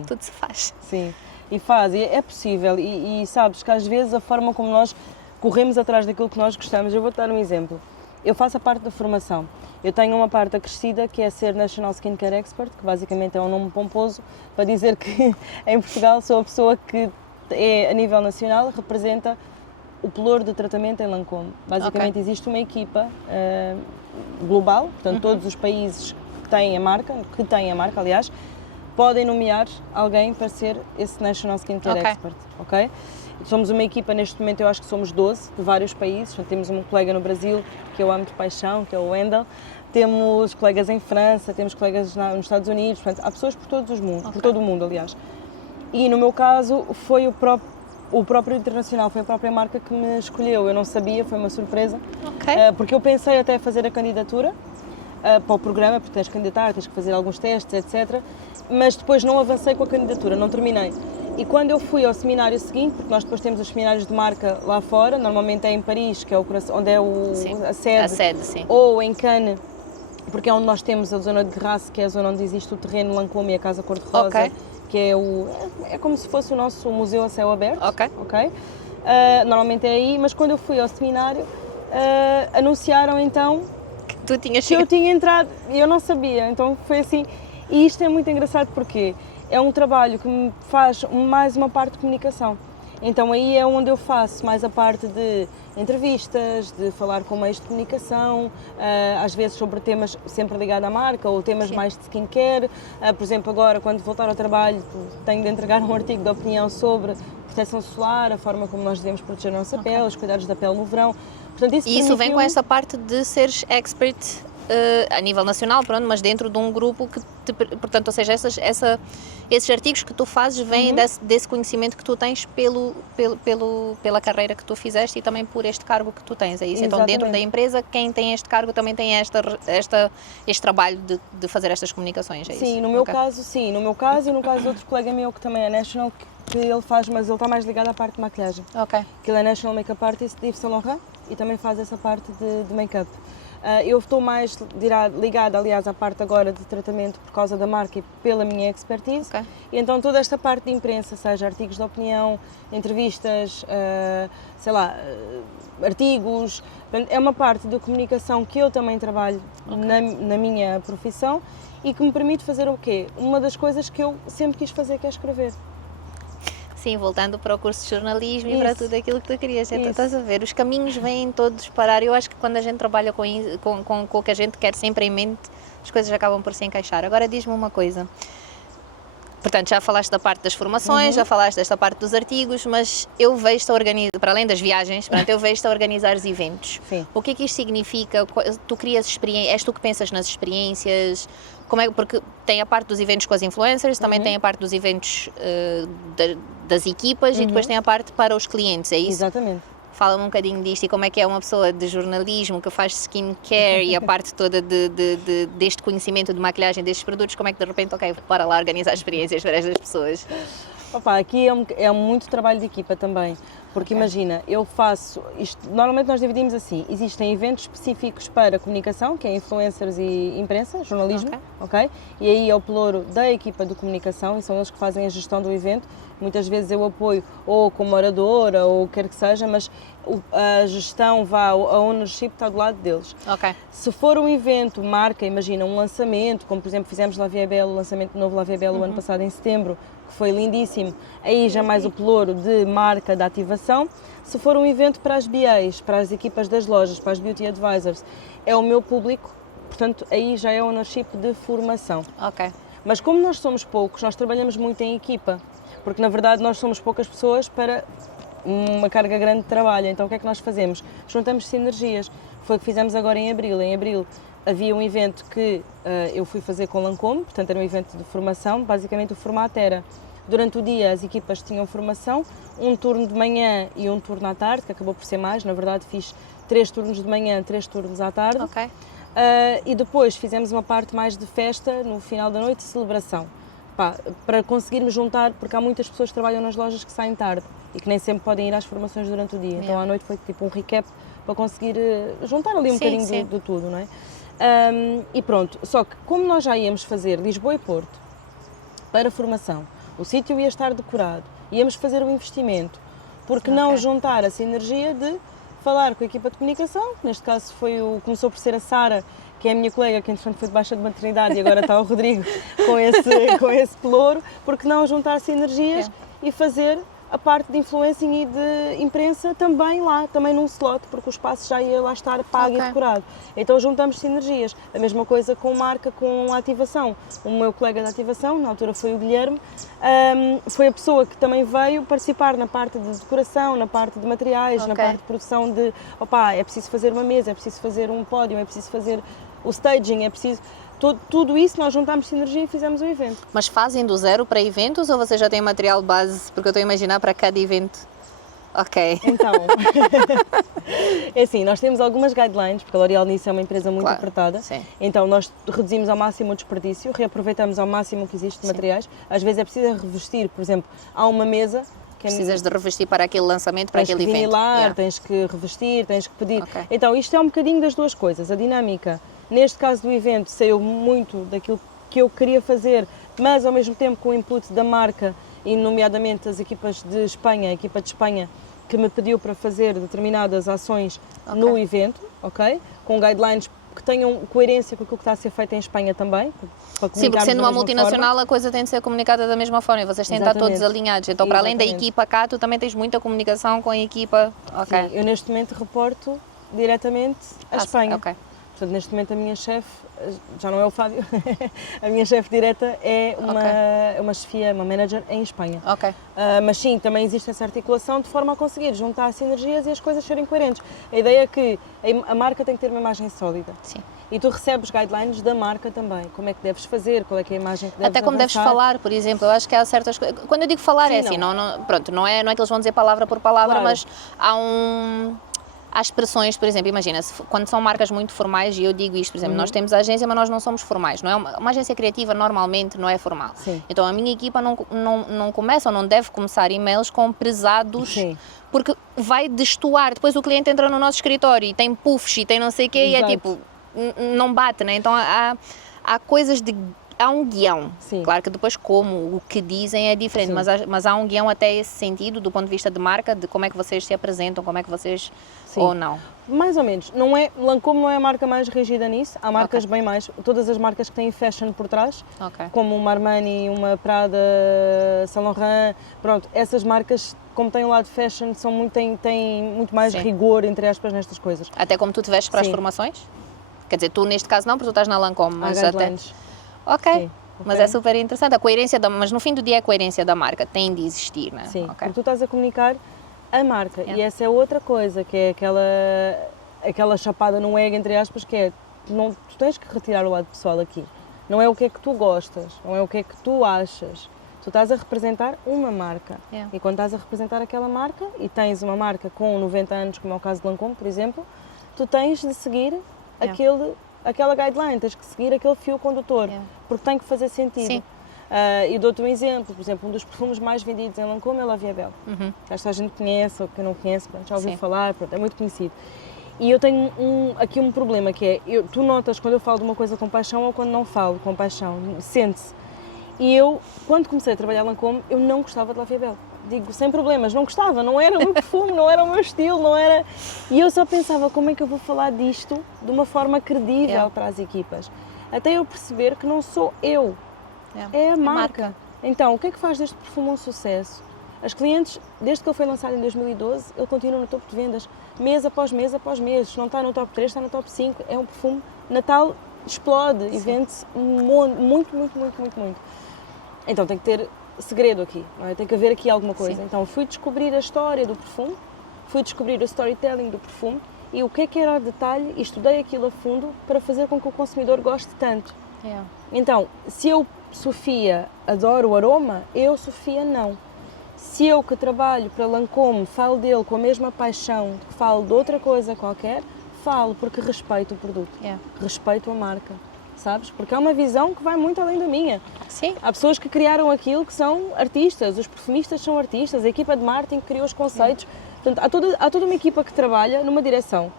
tudo se faz. Sim, e é possível e sabes que às vezes a forma como nós corremos atrás daquilo que nós gostamos. Eu vou-te dar um exemplo. Eu faço a parte da formação. Eu tenho uma parte acrescida que é ser National Skincare Expert, que basicamente é um nome pomposo para dizer que em Portugal sou a pessoa que a nível nacional representa o pelouro de tratamento em Lancôme. Basicamente existe uma equipa global, portanto todos os países que têm a marca, aliás, podem nomear alguém para ser esse National Skincare Expert, ok? Somos uma equipa, neste momento eu acho que somos 12 de vários países, temos um colega no Brasil que eu amo de paixão, que é o Wendel, temos colegas em França, temos colegas nos Estados Unidos, portanto há pessoas por todo o mundo, aliás. E no meu caso foi o próprio internacional, foi a própria marca que me escolheu, eu não sabia, foi uma surpresa, porque eu pensei até fazer a candidatura para o programa, porque tens que candidatar, tens que fazer alguns testes, etc. Mas depois não avancei com a candidatura, não terminei. E quando eu fui ao seminário seguinte, porque nós depois temos os seminários de marca lá fora, normalmente é em Paris, que é o coração, onde é a sede, sim. Ou em Cannes, porque é onde nós temos a zona de Grasse, que é a zona onde existe o terreno Lancôme e a Casa Cor-de-Rosa, que é como se fosse o nosso museu a céu aberto. Normalmente é aí, mas quando eu fui ao seminário, anunciaram então que eu tinha entrado e eu não sabia, então foi assim. E isto é muito engraçado porque é um trabalho que me faz mais uma parte de comunicação. Então aí é onde eu faço mais a parte de entrevistas, de falar com meios de comunicação, às vezes sobre temas sempre ligados à marca ou temas mais de skincare. Por exemplo, agora, quando voltar ao trabalho, tenho de entregar um artigo de opinião sobre proteção solar, a forma como nós devemos proteger a nossa pele, os cuidados da pele no verão. Portanto, isso vem com essa parte de seres expert a nível nacional, pronto, mas dentro de um grupo que portanto, ou seja, esses artigos que tu fazes vêm desse conhecimento que tu tens pela carreira que tu fizeste e também por este cargo que tu tens, é isso? Então, dentro da empresa, quem tem este cargo também tem este trabalho de fazer estas comunicações, é isso? Sim, no meu caso, sim. No meu caso e no caso de outro colega meu que também é National, que ele faz, mas ele está mais ligado à parte de maquilhagem. Que ele é National Makeup Artist de Yves Saint Laurent e também faz essa parte de make-up. Eu estou mais ligada, aliás, à parte agora de tratamento por causa da marca e pela minha expertise. E então toda esta parte de imprensa, seja artigos de opinião, entrevistas, artigos, é uma parte da comunicação que eu também trabalho na minha profissão e que me permite fazer o quê? Uma das coisas que eu sempre quis fazer, que é escrever. Sim, voltando para o curso de jornalismo e para tudo aquilo que tu querias. Então, estás a ver, os caminhos vêm todos parar. Eu acho que quando a gente trabalha com o que a gente quer sempre em mente, as coisas acabam por se encaixar. Agora diz-me uma coisa. Portanto, já falaste da parte das formações, já falaste desta parte dos artigos, mas eu vejo-te a organizar, para além das viagens, eu vejo-te a organizar os eventos. Sim. O que é que isto significa? Tu crias experiências, és tu que pensas nas experiências? Porque tem a parte dos eventos com as influencers, também tem a parte dos eventos das equipas e depois tem a parte para os clientes, é isso? Exatamente. Fala-me um bocadinho disto e como é que é uma pessoa de jornalismo que faz skincare e a parte toda deste conhecimento de maquilhagem destes produtos, como é que de repente, para lá organizar experiências para estas pessoas? Opa, aqui é muito trabalho de equipa também, porque imagina, eu faço isto, normalmente nós dividimos assim, existem eventos específicos para comunicação, que é influencers e imprensa, jornalismo, e aí é o pelouro da equipa de comunicação e são eles que fazem a gestão do evento. Muitas vezes eu apoio ou como oradora ou quer que seja, mas a gestão, a ownership está do lado deles. Se for um evento, marca, imagina um lançamento, como por exemplo fizemos La Vie est Belle, o lançamento do novo La Vie est Belle o ano passado em setembro, que foi lindíssimo, aí já mais o pelouro de marca, de ativação. Se for um evento para as BAs, para as equipas das lojas, para as Beauty Advisors, é o meu público, portanto aí já é ownership de formação. Mas como nós somos poucos, nós trabalhamos muito em equipa, porque na verdade nós somos poucas pessoas para uma carga grande de trabalho, então o que é que nós fazemos? Juntamos sinergias, foi o que fizemos agora em Abril. Em Abril havia um evento que eu fui fazer com Lancôme, portanto era um evento de formação, basicamente o formato era, durante o dia as equipas tinham formação, um turno de manhã e um turno à tarde, que acabou por ser mais, na verdade fiz 3 turnos de manhã, 3 turnos à tarde, e depois fizemos uma parte mais de festa no final da noite, de celebração. Para conseguirmos juntar, porque há muitas pessoas que trabalham nas lojas que saem tarde e que nem sempre podem ir às formações durante o dia, então à noite foi tipo um recap para conseguir juntar ali um bocadinho de tudo, não é? E pronto, só que como nós já íamos fazer Lisboa e Porto para formação, o sítio ia estar decorado, íamos fazer um investimento, Porque não juntar a sinergia de falar com a equipa de comunicação, que neste caso começou por ser a Sara, que é a minha colega, que entretanto foi de baixa de maternidade e agora está o Rodrigo com esse pelouro, porque não juntar sinergias e fazer a parte de influencing e de imprensa também lá, também num slot, porque o espaço já ia lá estar pago e decorado. Então juntamos sinergias. A mesma coisa com marca, com a ativação. O meu colega de ativação, na altura foi o Guilherme, foi a pessoa que também veio participar na parte de decoração, na parte de materiais, na parte de produção de, é preciso fazer uma mesa, é preciso fazer um pódio, é preciso fazer o staging, é preciso... Tudo isso nós juntámos sinergia e fizemos o evento. Mas fazem do zero para eventos ou você já tem material base? Porque eu estou a imaginar para cada evento. Ok. Então, é assim, nós temos algumas guidelines, porque a L'Oréal nisso é uma empresa muito apertada. Sim. Então nós reduzimos ao máximo o desperdício, reaproveitamos ao máximo o que existe de materiais. Às vezes é preciso revestir, por exemplo, há uma mesa... Precisas de revestir para aquele lançamento, para aquele evento. Tens que vinilar, tens que revestir, tens que pedir. Então isto é um bocadinho das duas coisas, a dinâmica. Neste caso do evento saiu muito daquilo que eu queria fazer, mas ao mesmo tempo com o input da marca e nomeadamente as equipas de Espanha, a equipa de Espanha que me pediu para fazer determinadas ações no evento, com guidelines que tenham coerência com aquilo que está a ser feito em Espanha também. Sim, porque sendo uma multinacional a coisa tem de ser comunicada da mesma forma e vocês têm de estar todos alinhados. Então para além da equipa cá, tu também tens muita comunicação com a equipa. Sim, eu neste momento reporto diretamente à Espanha. Portanto, neste momento a minha chefe, já não é o Fábio, a minha chefe direta é uma chefia, uma manager em Espanha. Mas sim, também existe essa articulação de forma a conseguir juntar sinergias e as coisas serem coerentes. A ideia é que a marca tem que ter uma imagem sólida. Sim. E tu recebes guidelines da marca também, como é que deves fazer, qual é que é a imagem que deves Até como avançar. deves falar, por exemplo, eu acho que há certas coisas... Quando eu digo falar assim, pronto, não é que eles vão dizer palavra por palavra, mas há expressões, por exemplo, imagina, quando são marcas muito formais, e eu digo isto, por exemplo, nós temos a agência, mas nós não somos formais, não é uma agência criativa normalmente não é formal. Sim. Então a minha equipa não começa ou não deve começar e-mails com pesados, porque vai destoar, depois o cliente entra no nosso escritório e tem puffs e tem não sei o quê, e é tipo, não bate, né? Então há coisas de... Há um guião, claro que depois como o que dizem é diferente, mas há um guião até esse sentido, do ponto de vista de marca, de como é que vocês se apresentam, como é que vocês... ou não. Mais ou menos, Lancôme não é a marca mais rígida nisso, há marcas bem mais, todas as marcas que têm fashion por trás, como uma Armani, uma Prada, Saint Laurent, pronto, essas marcas, como têm o lado fashion, têm muito mais rigor, entre aspas, nestas coisas. Até como tu te vestes para as formações? Quer dizer, tu neste caso não, porque tu estás na Lancôme, mas até... Mas é super interessante, a coerência mas no fim do dia a coerência da marca tem de existir, não é? Sim, porque tu estás a comunicar a marca e essa é outra coisa, que é aquela chapada no ego, entre aspas, que é, tu tens que retirar o lado pessoal aqui. Não é o que é que tu gostas, não é o que é que tu achas. Tu estás a representar uma marca e quando estás a representar aquela marca e tens uma marca com 90 anos, como é o caso de Lancôme, por exemplo, tu tens de seguir aquela guideline, tens que seguir aquele fio condutor, porque tem que fazer sentido. E dou-te um exemplo, por exemplo, um dos perfumes mais vendidos em Lancôme é o La Vie est Belle. Acho que a gente conhece, ou quem não conhece, já ouviu falar, é muito conhecido. E eu tenho aqui um problema, que é, tu notas quando eu falo de uma coisa com paixão ou quando não falo com paixão, sente-se. E eu, quando comecei a trabalhar em Lancôme, eu não gostava de La Vie est Belle. Digo, sem problemas, não gostava, não era o meu perfume, não era o meu estilo, não era... E eu só pensava, como é que eu vou falar disto de uma forma credível para as equipas? Até eu perceber que não sou eu, é a marca. Então, o que é que faz deste perfume um sucesso? As clientes, desde que ele foi lançado em 2012, ele continua no topo de vendas, mês após mês após mês. Se não está no top 3, está no top 5. É um perfume, Natal explode e vende-se muito. Então tem que ter segredo aqui, não é? Tem que haver aqui alguma coisa. Então fui descobrir a história do perfume, fui descobrir o storytelling do perfume e o que era o detalhe e estudei aquilo a fundo para fazer com que o consumidor goste tanto. Então, se eu, Sofia, adoro o aroma, eu, Sofia, não. Se eu que trabalho para Lancôme falo dele com a mesma paixão que falo de outra coisa qualquer, falo porque respeito o produto, respeito a marca. Sabes? Porque é uma visão que vai muito além da minha. Sim. Há pessoas que criaram aquilo que são artistas, os perfumistas são artistas, a equipa de marketing criou os conceitos. Portanto, há toda uma equipa que trabalha numa direção.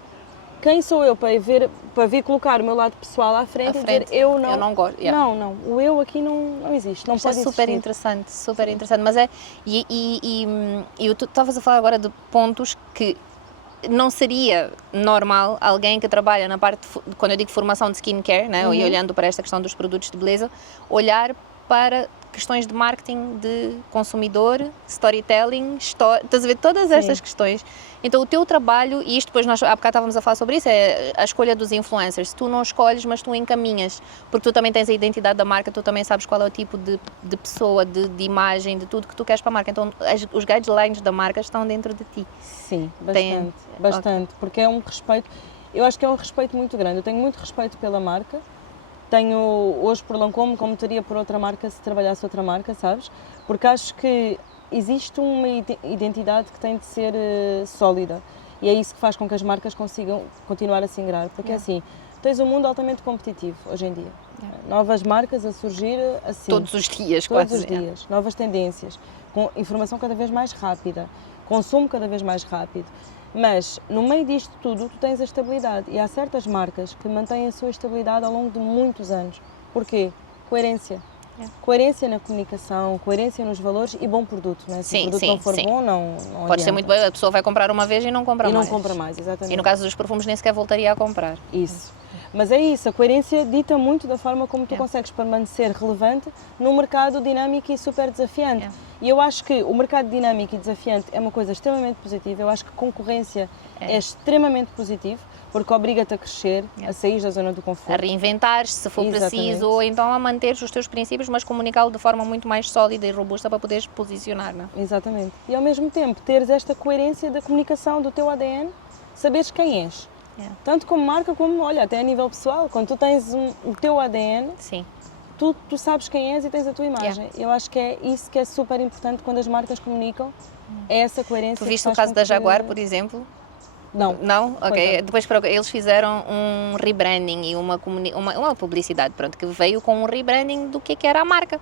quem sou eu para vir colocar o meu lado pessoal à frente, e dizer eu não gosto. Não, o eu aqui não existe, não Isto pode é super existir. super interessante, mas e tu estavas a falar agora de pontos que não seria normal alguém que trabalha na parte, quando eu digo formação de skincare, né, e olhando para esta questão dos produtos de beleza, olhar para questões de marketing, de consumidor, storytelling, estás a ver todas estas questões. Então o teu trabalho, e isto depois nós há bocado estávamos a falar sobre isso, é a escolha dos influencers. Tu não escolhes, mas tu encaminhas, porque tu também tens a identidade da marca, tu também sabes qual é o tipo de pessoa, de imagem, de tudo que tu queres para a marca. Então os guidelines da marca estão dentro de ti. Sim, bastante, porque é um respeito, eu acho que é um respeito muito grande. Eu tenho muito respeito pela marca. Tenho hoje por Lancôme, como teria por outra marca se trabalhasse outra marca, sabes? Porque acho que existe uma identidade que tem de ser sólida e é isso que faz com que as marcas consigam continuar a se ingrar. Porque assim, tens um mundo altamente competitivo hoje em dia. Novas marcas a surgir assim. Todos os dias, Todos os dias. Novas tendências, com informação cada vez mais rápida, consumo cada vez mais rápido. Mas, no meio disto tudo, tu tens a estabilidade e há certas marcas que mantêm a sua estabilidade ao longo de muitos anos. Porquê? Coerência. Coerência na comunicação, coerência nos valores e bom produto, não é? Se o produto não for bom, não pode ser muito bom, a pessoa vai comprar uma vez e não compra mais. E não compra mais, exatamente. E no caso dos perfumes nem sequer voltaria a comprar. Isso. Mas é isso, a coerência dita muito da forma como tu consegues permanecer relevante num mercado dinâmico e super desafiante. E eu acho que o mercado dinâmico e desafiante é uma coisa extremamente positiva. Eu acho que concorrência é extremamente positivo, porque obriga-te a crescer, a sair da zona do conforto. A reinventar-te, se for preciso, ou então a manter os teus princípios, mas comunicá-lo de forma muito mais sólida e robusta para poderes posicionar, não é? Exatamente. E ao mesmo tempo, teres esta coerência da comunicação do teu ADN, saberes quem és. Tanto como marca, como, olha, até a nível pessoal, quando tu tens o teu ADN, tu sabes quem és e tens a tua imagem. Eu acho que é isso que é super importante quando as marcas comunicam, é essa coerência. Tu viste o caso da Jaguar, por exemplo? Não. Não? Ok. Depois eles fizeram um rebranding e uma publicidade, pronto, que veio com um rebranding do que era a marca.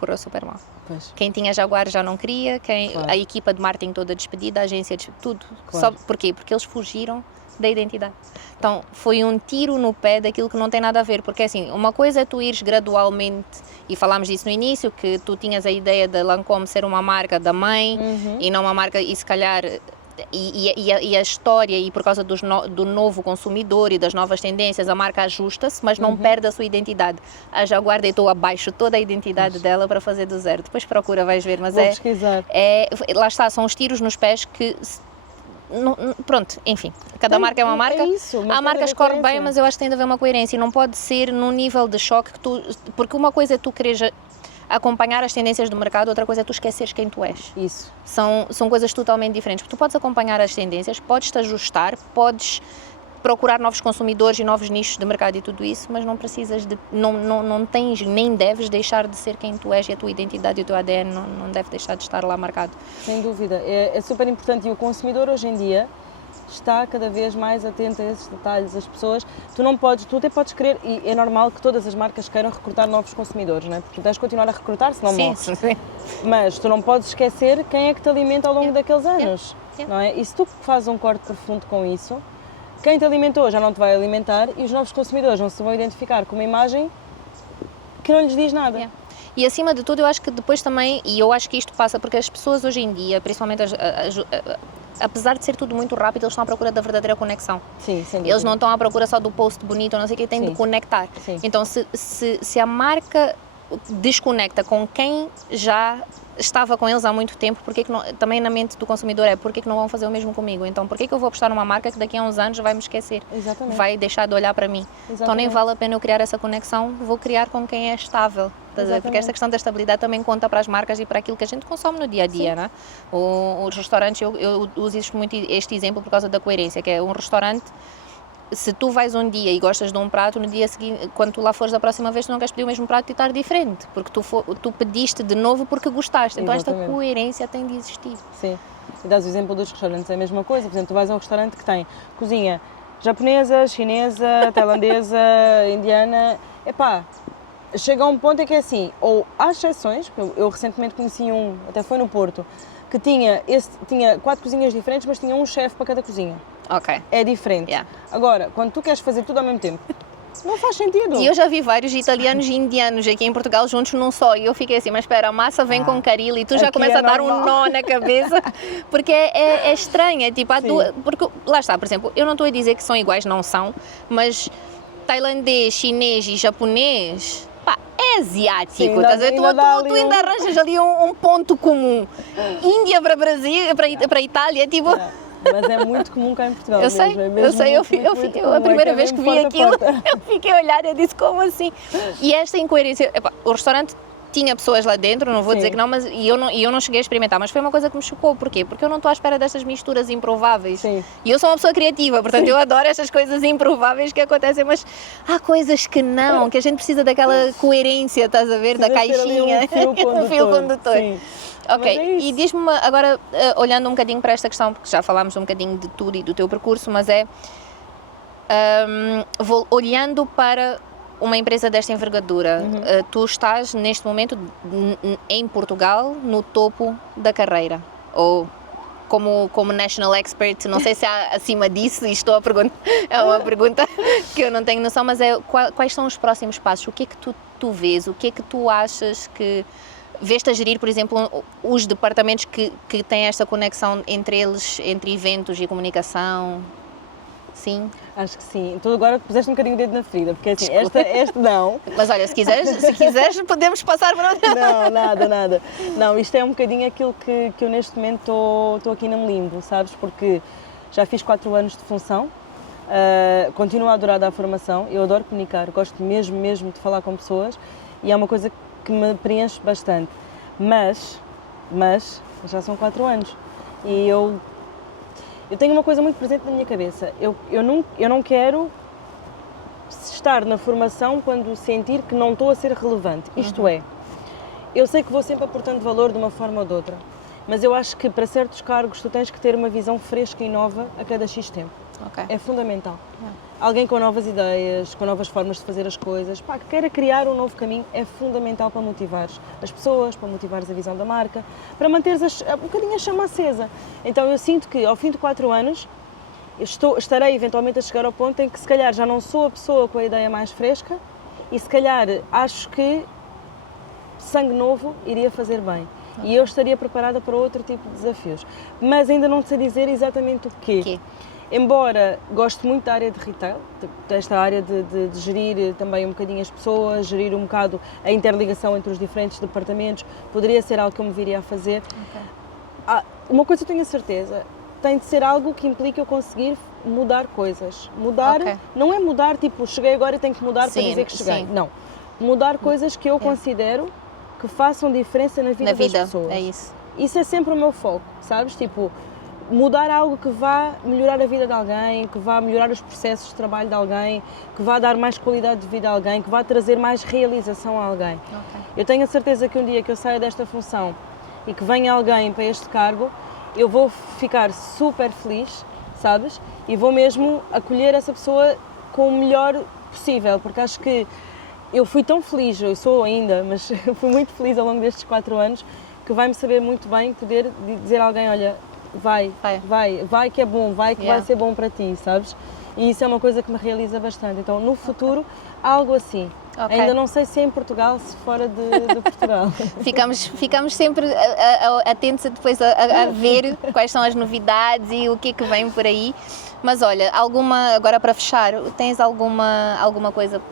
Correu super mal. Pois. Quem tinha Jaguar já não queria, a equipa de marketing toda despedida, a agência tudo. Só, porquê? Porque eles fugiram da identidade. Então, foi um tiro no pé daquilo que não tem nada a ver, porque assim, uma coisa é tu ires gradualmente, e falámos disso no início, que tu tinhas a ideia de Lancôme ser uma marca da mãe, e não uma marca, e se calhar, e a história, e por causa do novo consumidor e das novas tendências, a marca ajusta-se, mas não perde a sua identidade. A Jaguar deitou abaixo toda a identidade dela para fazer do zero. Depois procura, vais ver, mas vou pesquisar. Lá está, são os tiros nos pés que... pronto, enfim, cada marca é uma marca. Há marcas que correm bem, mas eu acho que tem de haver uma coerência e não pode ser num nível de choque que porque uma coisa é tu quereres acompanhar as tendências do mercado, outra coisa é tu esqueceres quem tu és. Isso. São coisas totalmente diferentes, porque tu podes acompanhar as tendências, podes te ajustar, podes procurar novos consumidores e novos nichos de mercado e tudo isso, mas não precisas não tens nem deves deixar de ser quem tu és, e a tua identidade e o teu ADN não deve deixar de estar lá marcado. Sem dúvida, é super importante, e o consumidor hoje em dia está cada vez mais atento a esses detalhes. As pessoas, tu até podes querer, e é normal que todas as marcas queiram recrutar novos consumidores, não é? Porque tu tens de continuar a recrutar, senão morres. Sim. Mas tu não podes esquecer quem é que te alimenta ao longo daqueles anos, não é? E se tu fazes um corte profundo com isso, quem te alimentou já não te vai alimentar e os novos consumidores não se vão identificar com uma imagem que não lhes diz nada. E acima de tudo, eu acho que depois também, e eu acho que isto passa porque as pessoas hoje em dia, principalmente apesar de ser tudo muito rápido, eles estão à procura da verdadeira conexão. Sim, sem dúvida. Eles não estão à procura só do post bonito, não sei o que, têm de conectar. Sim. Então, se a marca desconecta com quem já estava com eles há muito tempo, porque que não, também na mente do consumidor porque que não vão fazer o mesmo comigo? Então, por que eu vou apostar numa marca que daqui a uns anos vai me esquecer? Exatamente. Vai deixar de olhar para mim? Exatamente. Então, nem vale a pena eu criar essa conexão, vou criar com quem é estável. Porque esta questão da estabilidade também conta para as marcas e para aquilo que a gente consome no dia a dia, né? Os restaurantes, eu uso muito este exemplo por causa da coerência, que é um restaurante. Se tu vais um dia e gostas de um prato, no dia seguinte, quando tu lá fores da próxima vez, tu não queres pedir o mesmo prato e estar diferente, porque tu pediste de novo porque gostaste. Então esta coerência tem de existir. Sim, e dás o exemplo dos restaurantes, é a mesma coisa. Por exemplo, tu vais a um restaurante que tem cozinha japonesa, chinesa, tailandesa, indiana, chega a um ponto em que é assim, ou há exceções, porque eu recentemente conheci até foi no Porto, que tinha 4 cozinhas diferentes, mas tinha um chefe para cada cozinha. Ok. É diferente. Yeah. Agora, quando tu queres fazer tudo ao mesmo tempo, não faz sentido. E eu já vi vários italianos e indianos aqui em Portugal juntos num só, e eu fiquei assim, mas espera, a massa vem com caril e tu já aqui começa é a dar um normal. nó na cabeça, porque é estranho, é tipo, há Sim. porque lá está, por exemplo, eu não estou a dizer que são iguais, não são, mas tailandês, chinês e japonês, pá, é asiático, Sim, estás a ver? ainda dá ali Tu ainda arranjas ali um ponto comum. Índia para Brasil, para Itália, é tipo... Mas é muito comum cá em Portugal. Eu sei, mesmo, é mesmo eu sei, muito comum, a primeira é que vez é que mesmo vi porta a aquilo, porta. eu fiquei a olhar e disse, como assim? E esta incoerência, epá, o restaurante tinha pessoas lá dentro, não vou dizer Sim. que não, mas eu não cheguei a experimentar, mas foi uma coisa que me chocou, porquê? Porque eu não estou à espera destas misturas improváveis. Sim. E eu sou uma pessoa criativa, portanto eu adoro estas coisas improváveis que acontecem, mas há coisas que não, que a gente precisa daquela coerência, estás a ver, da Precisa ter ali caixinha, um fio do fio condutor. Sim. Ok, Mas é isso. e diz-me agora, olhando um bocadinho para esta questão, porque já falámos um bocadinho de tudo e do teu percurso, mas olhando para uma empresa desta envergadura, tu estás neste momento em Portugal no topo da carreira, ou como National Expert, não sei se há acima disso, e estou a perguntar, é uma pergunta que eu não tenho noção, mas quais são os próximos passos? O que é que tu vês? O que é que tu achas que vês-te a gerir, por exemplo, os departamentos que têm esta conexão entre eles, entre eventos e comunicação? Sim? Acho que sim. Tu agora puseste um bocadinho o dedo na ferida, porque assim, esta não. Mas olha, se quiseres podemos passar para outra. Não, nada. Não, isto é um bocadinho aquilo que eu neste momento estou aqui no limbo, sabes? Porque já fiz 4 anos de função, continuo a adorar dar formação, eu adoro comunicar, gosto mesmo de falar com pessoas e é uma coisa que me preenche bastante. Mas já são 4 anos e eu tenho uma coisa muito presente na minha cabeça. Eu não quero estar na formação quando sentir que não estou a ser relevante. Isto é, eu sei que vou sempre aportando valor de uma forma ou de outra, mas eu acho que para certos cargos tu tens que ter uma visão fresca e nova a cada X tempo. Ok. É fundamental. Alguém com novas ideias, com novas formas de fazer as coisas, que queira criar um novo caminho, é fundamental para motivar as pessoas, para motivares a visão da marca, para manteres um bocadinho a chama acesa. Então eu sinto que ao fim de 4 anos estarei eventualmente a chegar ao ponto em que se calhar já não sou a pessoa com a ideia mais fresca e se calhar acho que sangue novo iria fazer bem. E eu estaria preparada para outro tipo de desafios. Mas ainda não sei dizer exatamente o quê. Embora goste muito da área de retail, desta área de gerir também um bocadinho as pessoas, gerir um bocado a interligação entre os diferentes departamentos, poderia ser algo que eu me viria a fazer. Okay. Uma coisa eu tenho a certeza, tem de ser algo que implique eu conseguir mudar coisas. Mudar, não é mudar tipo, cheguei agora e tenho que mudar para dizer que cheguei. Sim. Não. Mudar coisas que eu considero que façam diferença na vida das pessoas. É isso. Isso é sempre o meu foco, sabes? Tipo, mudar algo que vá melhorar a vida de alguém, que vá melhorar os processos de trabalho de alguém, que vá dar mais qualidade de vida a alguém, que vá trazer mais realização a alguém. Okay. Eu tenho a certeza que um dia que eu saia desta função e que venha alguém para este cargo, eu vou ficar super feliz, sabes? E vou mesmo acolher essa pessoa com o melhor possível, porque acho que eu fui tão feliz, eu sou ainda, mas fui muito feliz ao longo destes 4 anos, que vai-me saber muito bem poder dizer a alguém, olha, vai que é bom, vai que vai ser bom para ti, sabes? E isso é uma coisa que me realiza bastante. Então, no futuro, algo assim. Okay. Ainda não sei se é em Portugal, se fora de Portugal. Ficamos sempre atentos depois a ver quais são as novidades e o que é que vem por aí. Mas olha, agora para fechar, tens alguma coisa,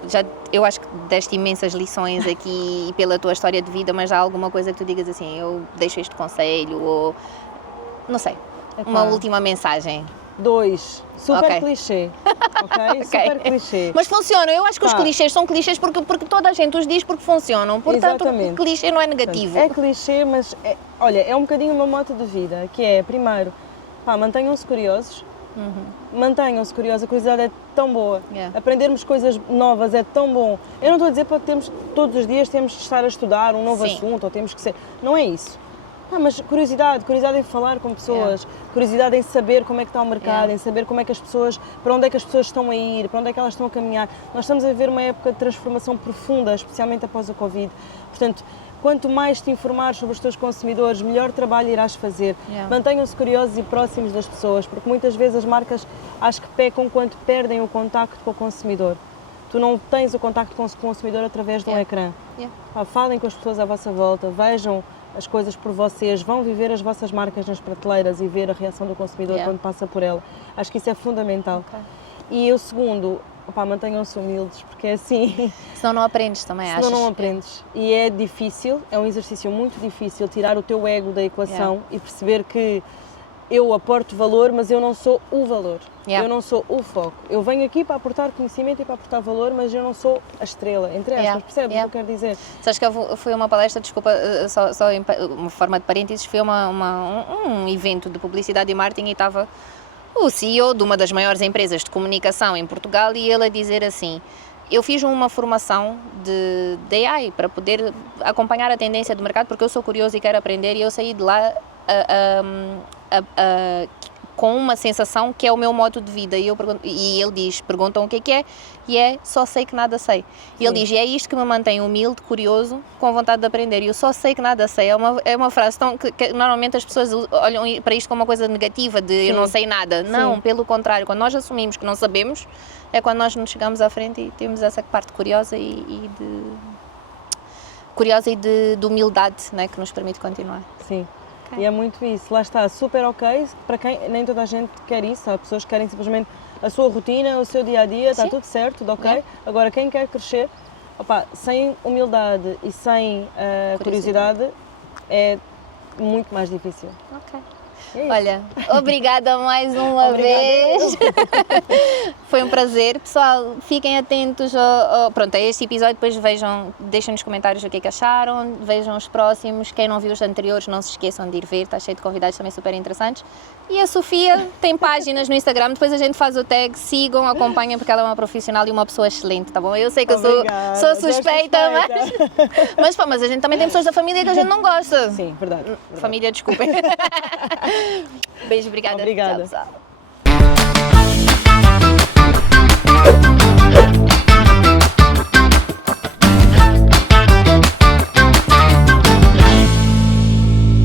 eu acho que deste imensas lições aqui pela tua história de vida, mas há alguma coisa que tu digas assim, eu deixo este conselho, ou não sei, uma última mensagem? 2, super clichê, ok? Super clichê. Mas funcionam, eu acho que os clichês são clichês porque toda a gente os diz porque funcionam, portanto o clichê não é negativo. É clichê, mas olha, é um bocadinho uma moto de vida, que é, primeiro, mantenham-se curiosos, mantenham-se curiosos, a curiosidade é tão boa, aprendermos coisas novas é tão bom. Eu não estou a dizer para termos, todos os dias temos de estar a estudar um novo assunto, ou temos que ser, não é isso. Mas curiosidade em falar com pessoas, curiosidade em saber como é que está o mercado, em saber como é que as pessoas, para onde é que as pessoas estão a ir, para onde é que elas estão a caminhar. Nós estamos a viver uma época de transformação profunda, especialmente após o Covid. Portanto, Quanto mais te informares sobre os teus consumidores, melhor trabalho irás fazer. Yeah. Mantenham-se curiosos e próximos das pessoas, porque muitas vezes as marcas acho que pecam quando perdem o contacto com o consumidor. Tu não tens o contacto com o consumidor através de um ecrã. Falem com as pessoas à vossa volta, vejam as coisas por vocês, vão viver as vossas marcas nas prateleiras e ver a reação do consumidor quando passa por ela. Acho que isso é fundamental. E o segundo, mantenham-se humildes, porque é assim... Senão não aprendes também, achas? Senão não aprendes. E é difícil, é um exercício muito difícil tirar o teu ego da equação e perceber que eu aporto valor, mas eu não sou o valor. Eu não sou o foco. Eu venho aqui para aportar conhecimento e para aportar valor, mas eu não sou a estrela, entre aspas, percebes o que eu quero dizer? Sabes que eu fui a uma palestra, desculpa, só em uma forma de parênteses, foi um evento de publicidade e marketing e estava o CEO de uma das maiores empresas de comunicação em Portugal e ele a dizer assim: eu fiz uma formação de AI para poder acompanhar a tendência do mercado porque eu sou curioso e quero aprender, e eu saí de lá com uma sensação que é o meu modo de vida. E ele diz, perguntam o que é, e é só sei que nada sei. E ele diz, e é isto que me mantém humilde, curioso, com vontade de aprender. E eu só sei que nada sei. É uma frase que normalmente as pessoas olham para isto como uma coisa negativa, de eu não sei nada. Não, pelo contrário, quando nós assumimos que não sabemos, é quando nós nos chegamos à frente e temos essa parte curiosa e de humildade, né, que nos permite continuar. Sim. E é muito isso, lá está, super ok, para quem nem toda a gente quer isso, há pessoas que querem simplesmente a sua rotina, o seu dia-a-dia, está tudo certo, tudo ok. Agora, quem quer crescer, sem humildade e sem curiosidade, é muito mais difícil. Ok. Olha, obrigada mais uma vez. Foi um prazer. Pessoal, fiquem atentos a este episódio, depois deixem nos comentários o que é que acharam, vejam os próximos. Quem não viu os anteriores, não se esqueçam de ir ver, está cheio de convidados também super interessantes. E a Sofia tem páginas no Instagram, depois a gente faz o tag, sigam, acompanhem, porque ela é uma profissional e uma pessoa excelente, tá bom? Eu sei que eu sou suspeita, mas a gente também tem pessoas da família que a gente não gosta. Sim, verdade. Família, desculpem. Beijo, obrigada. Obrigada. Tchau, pessoal.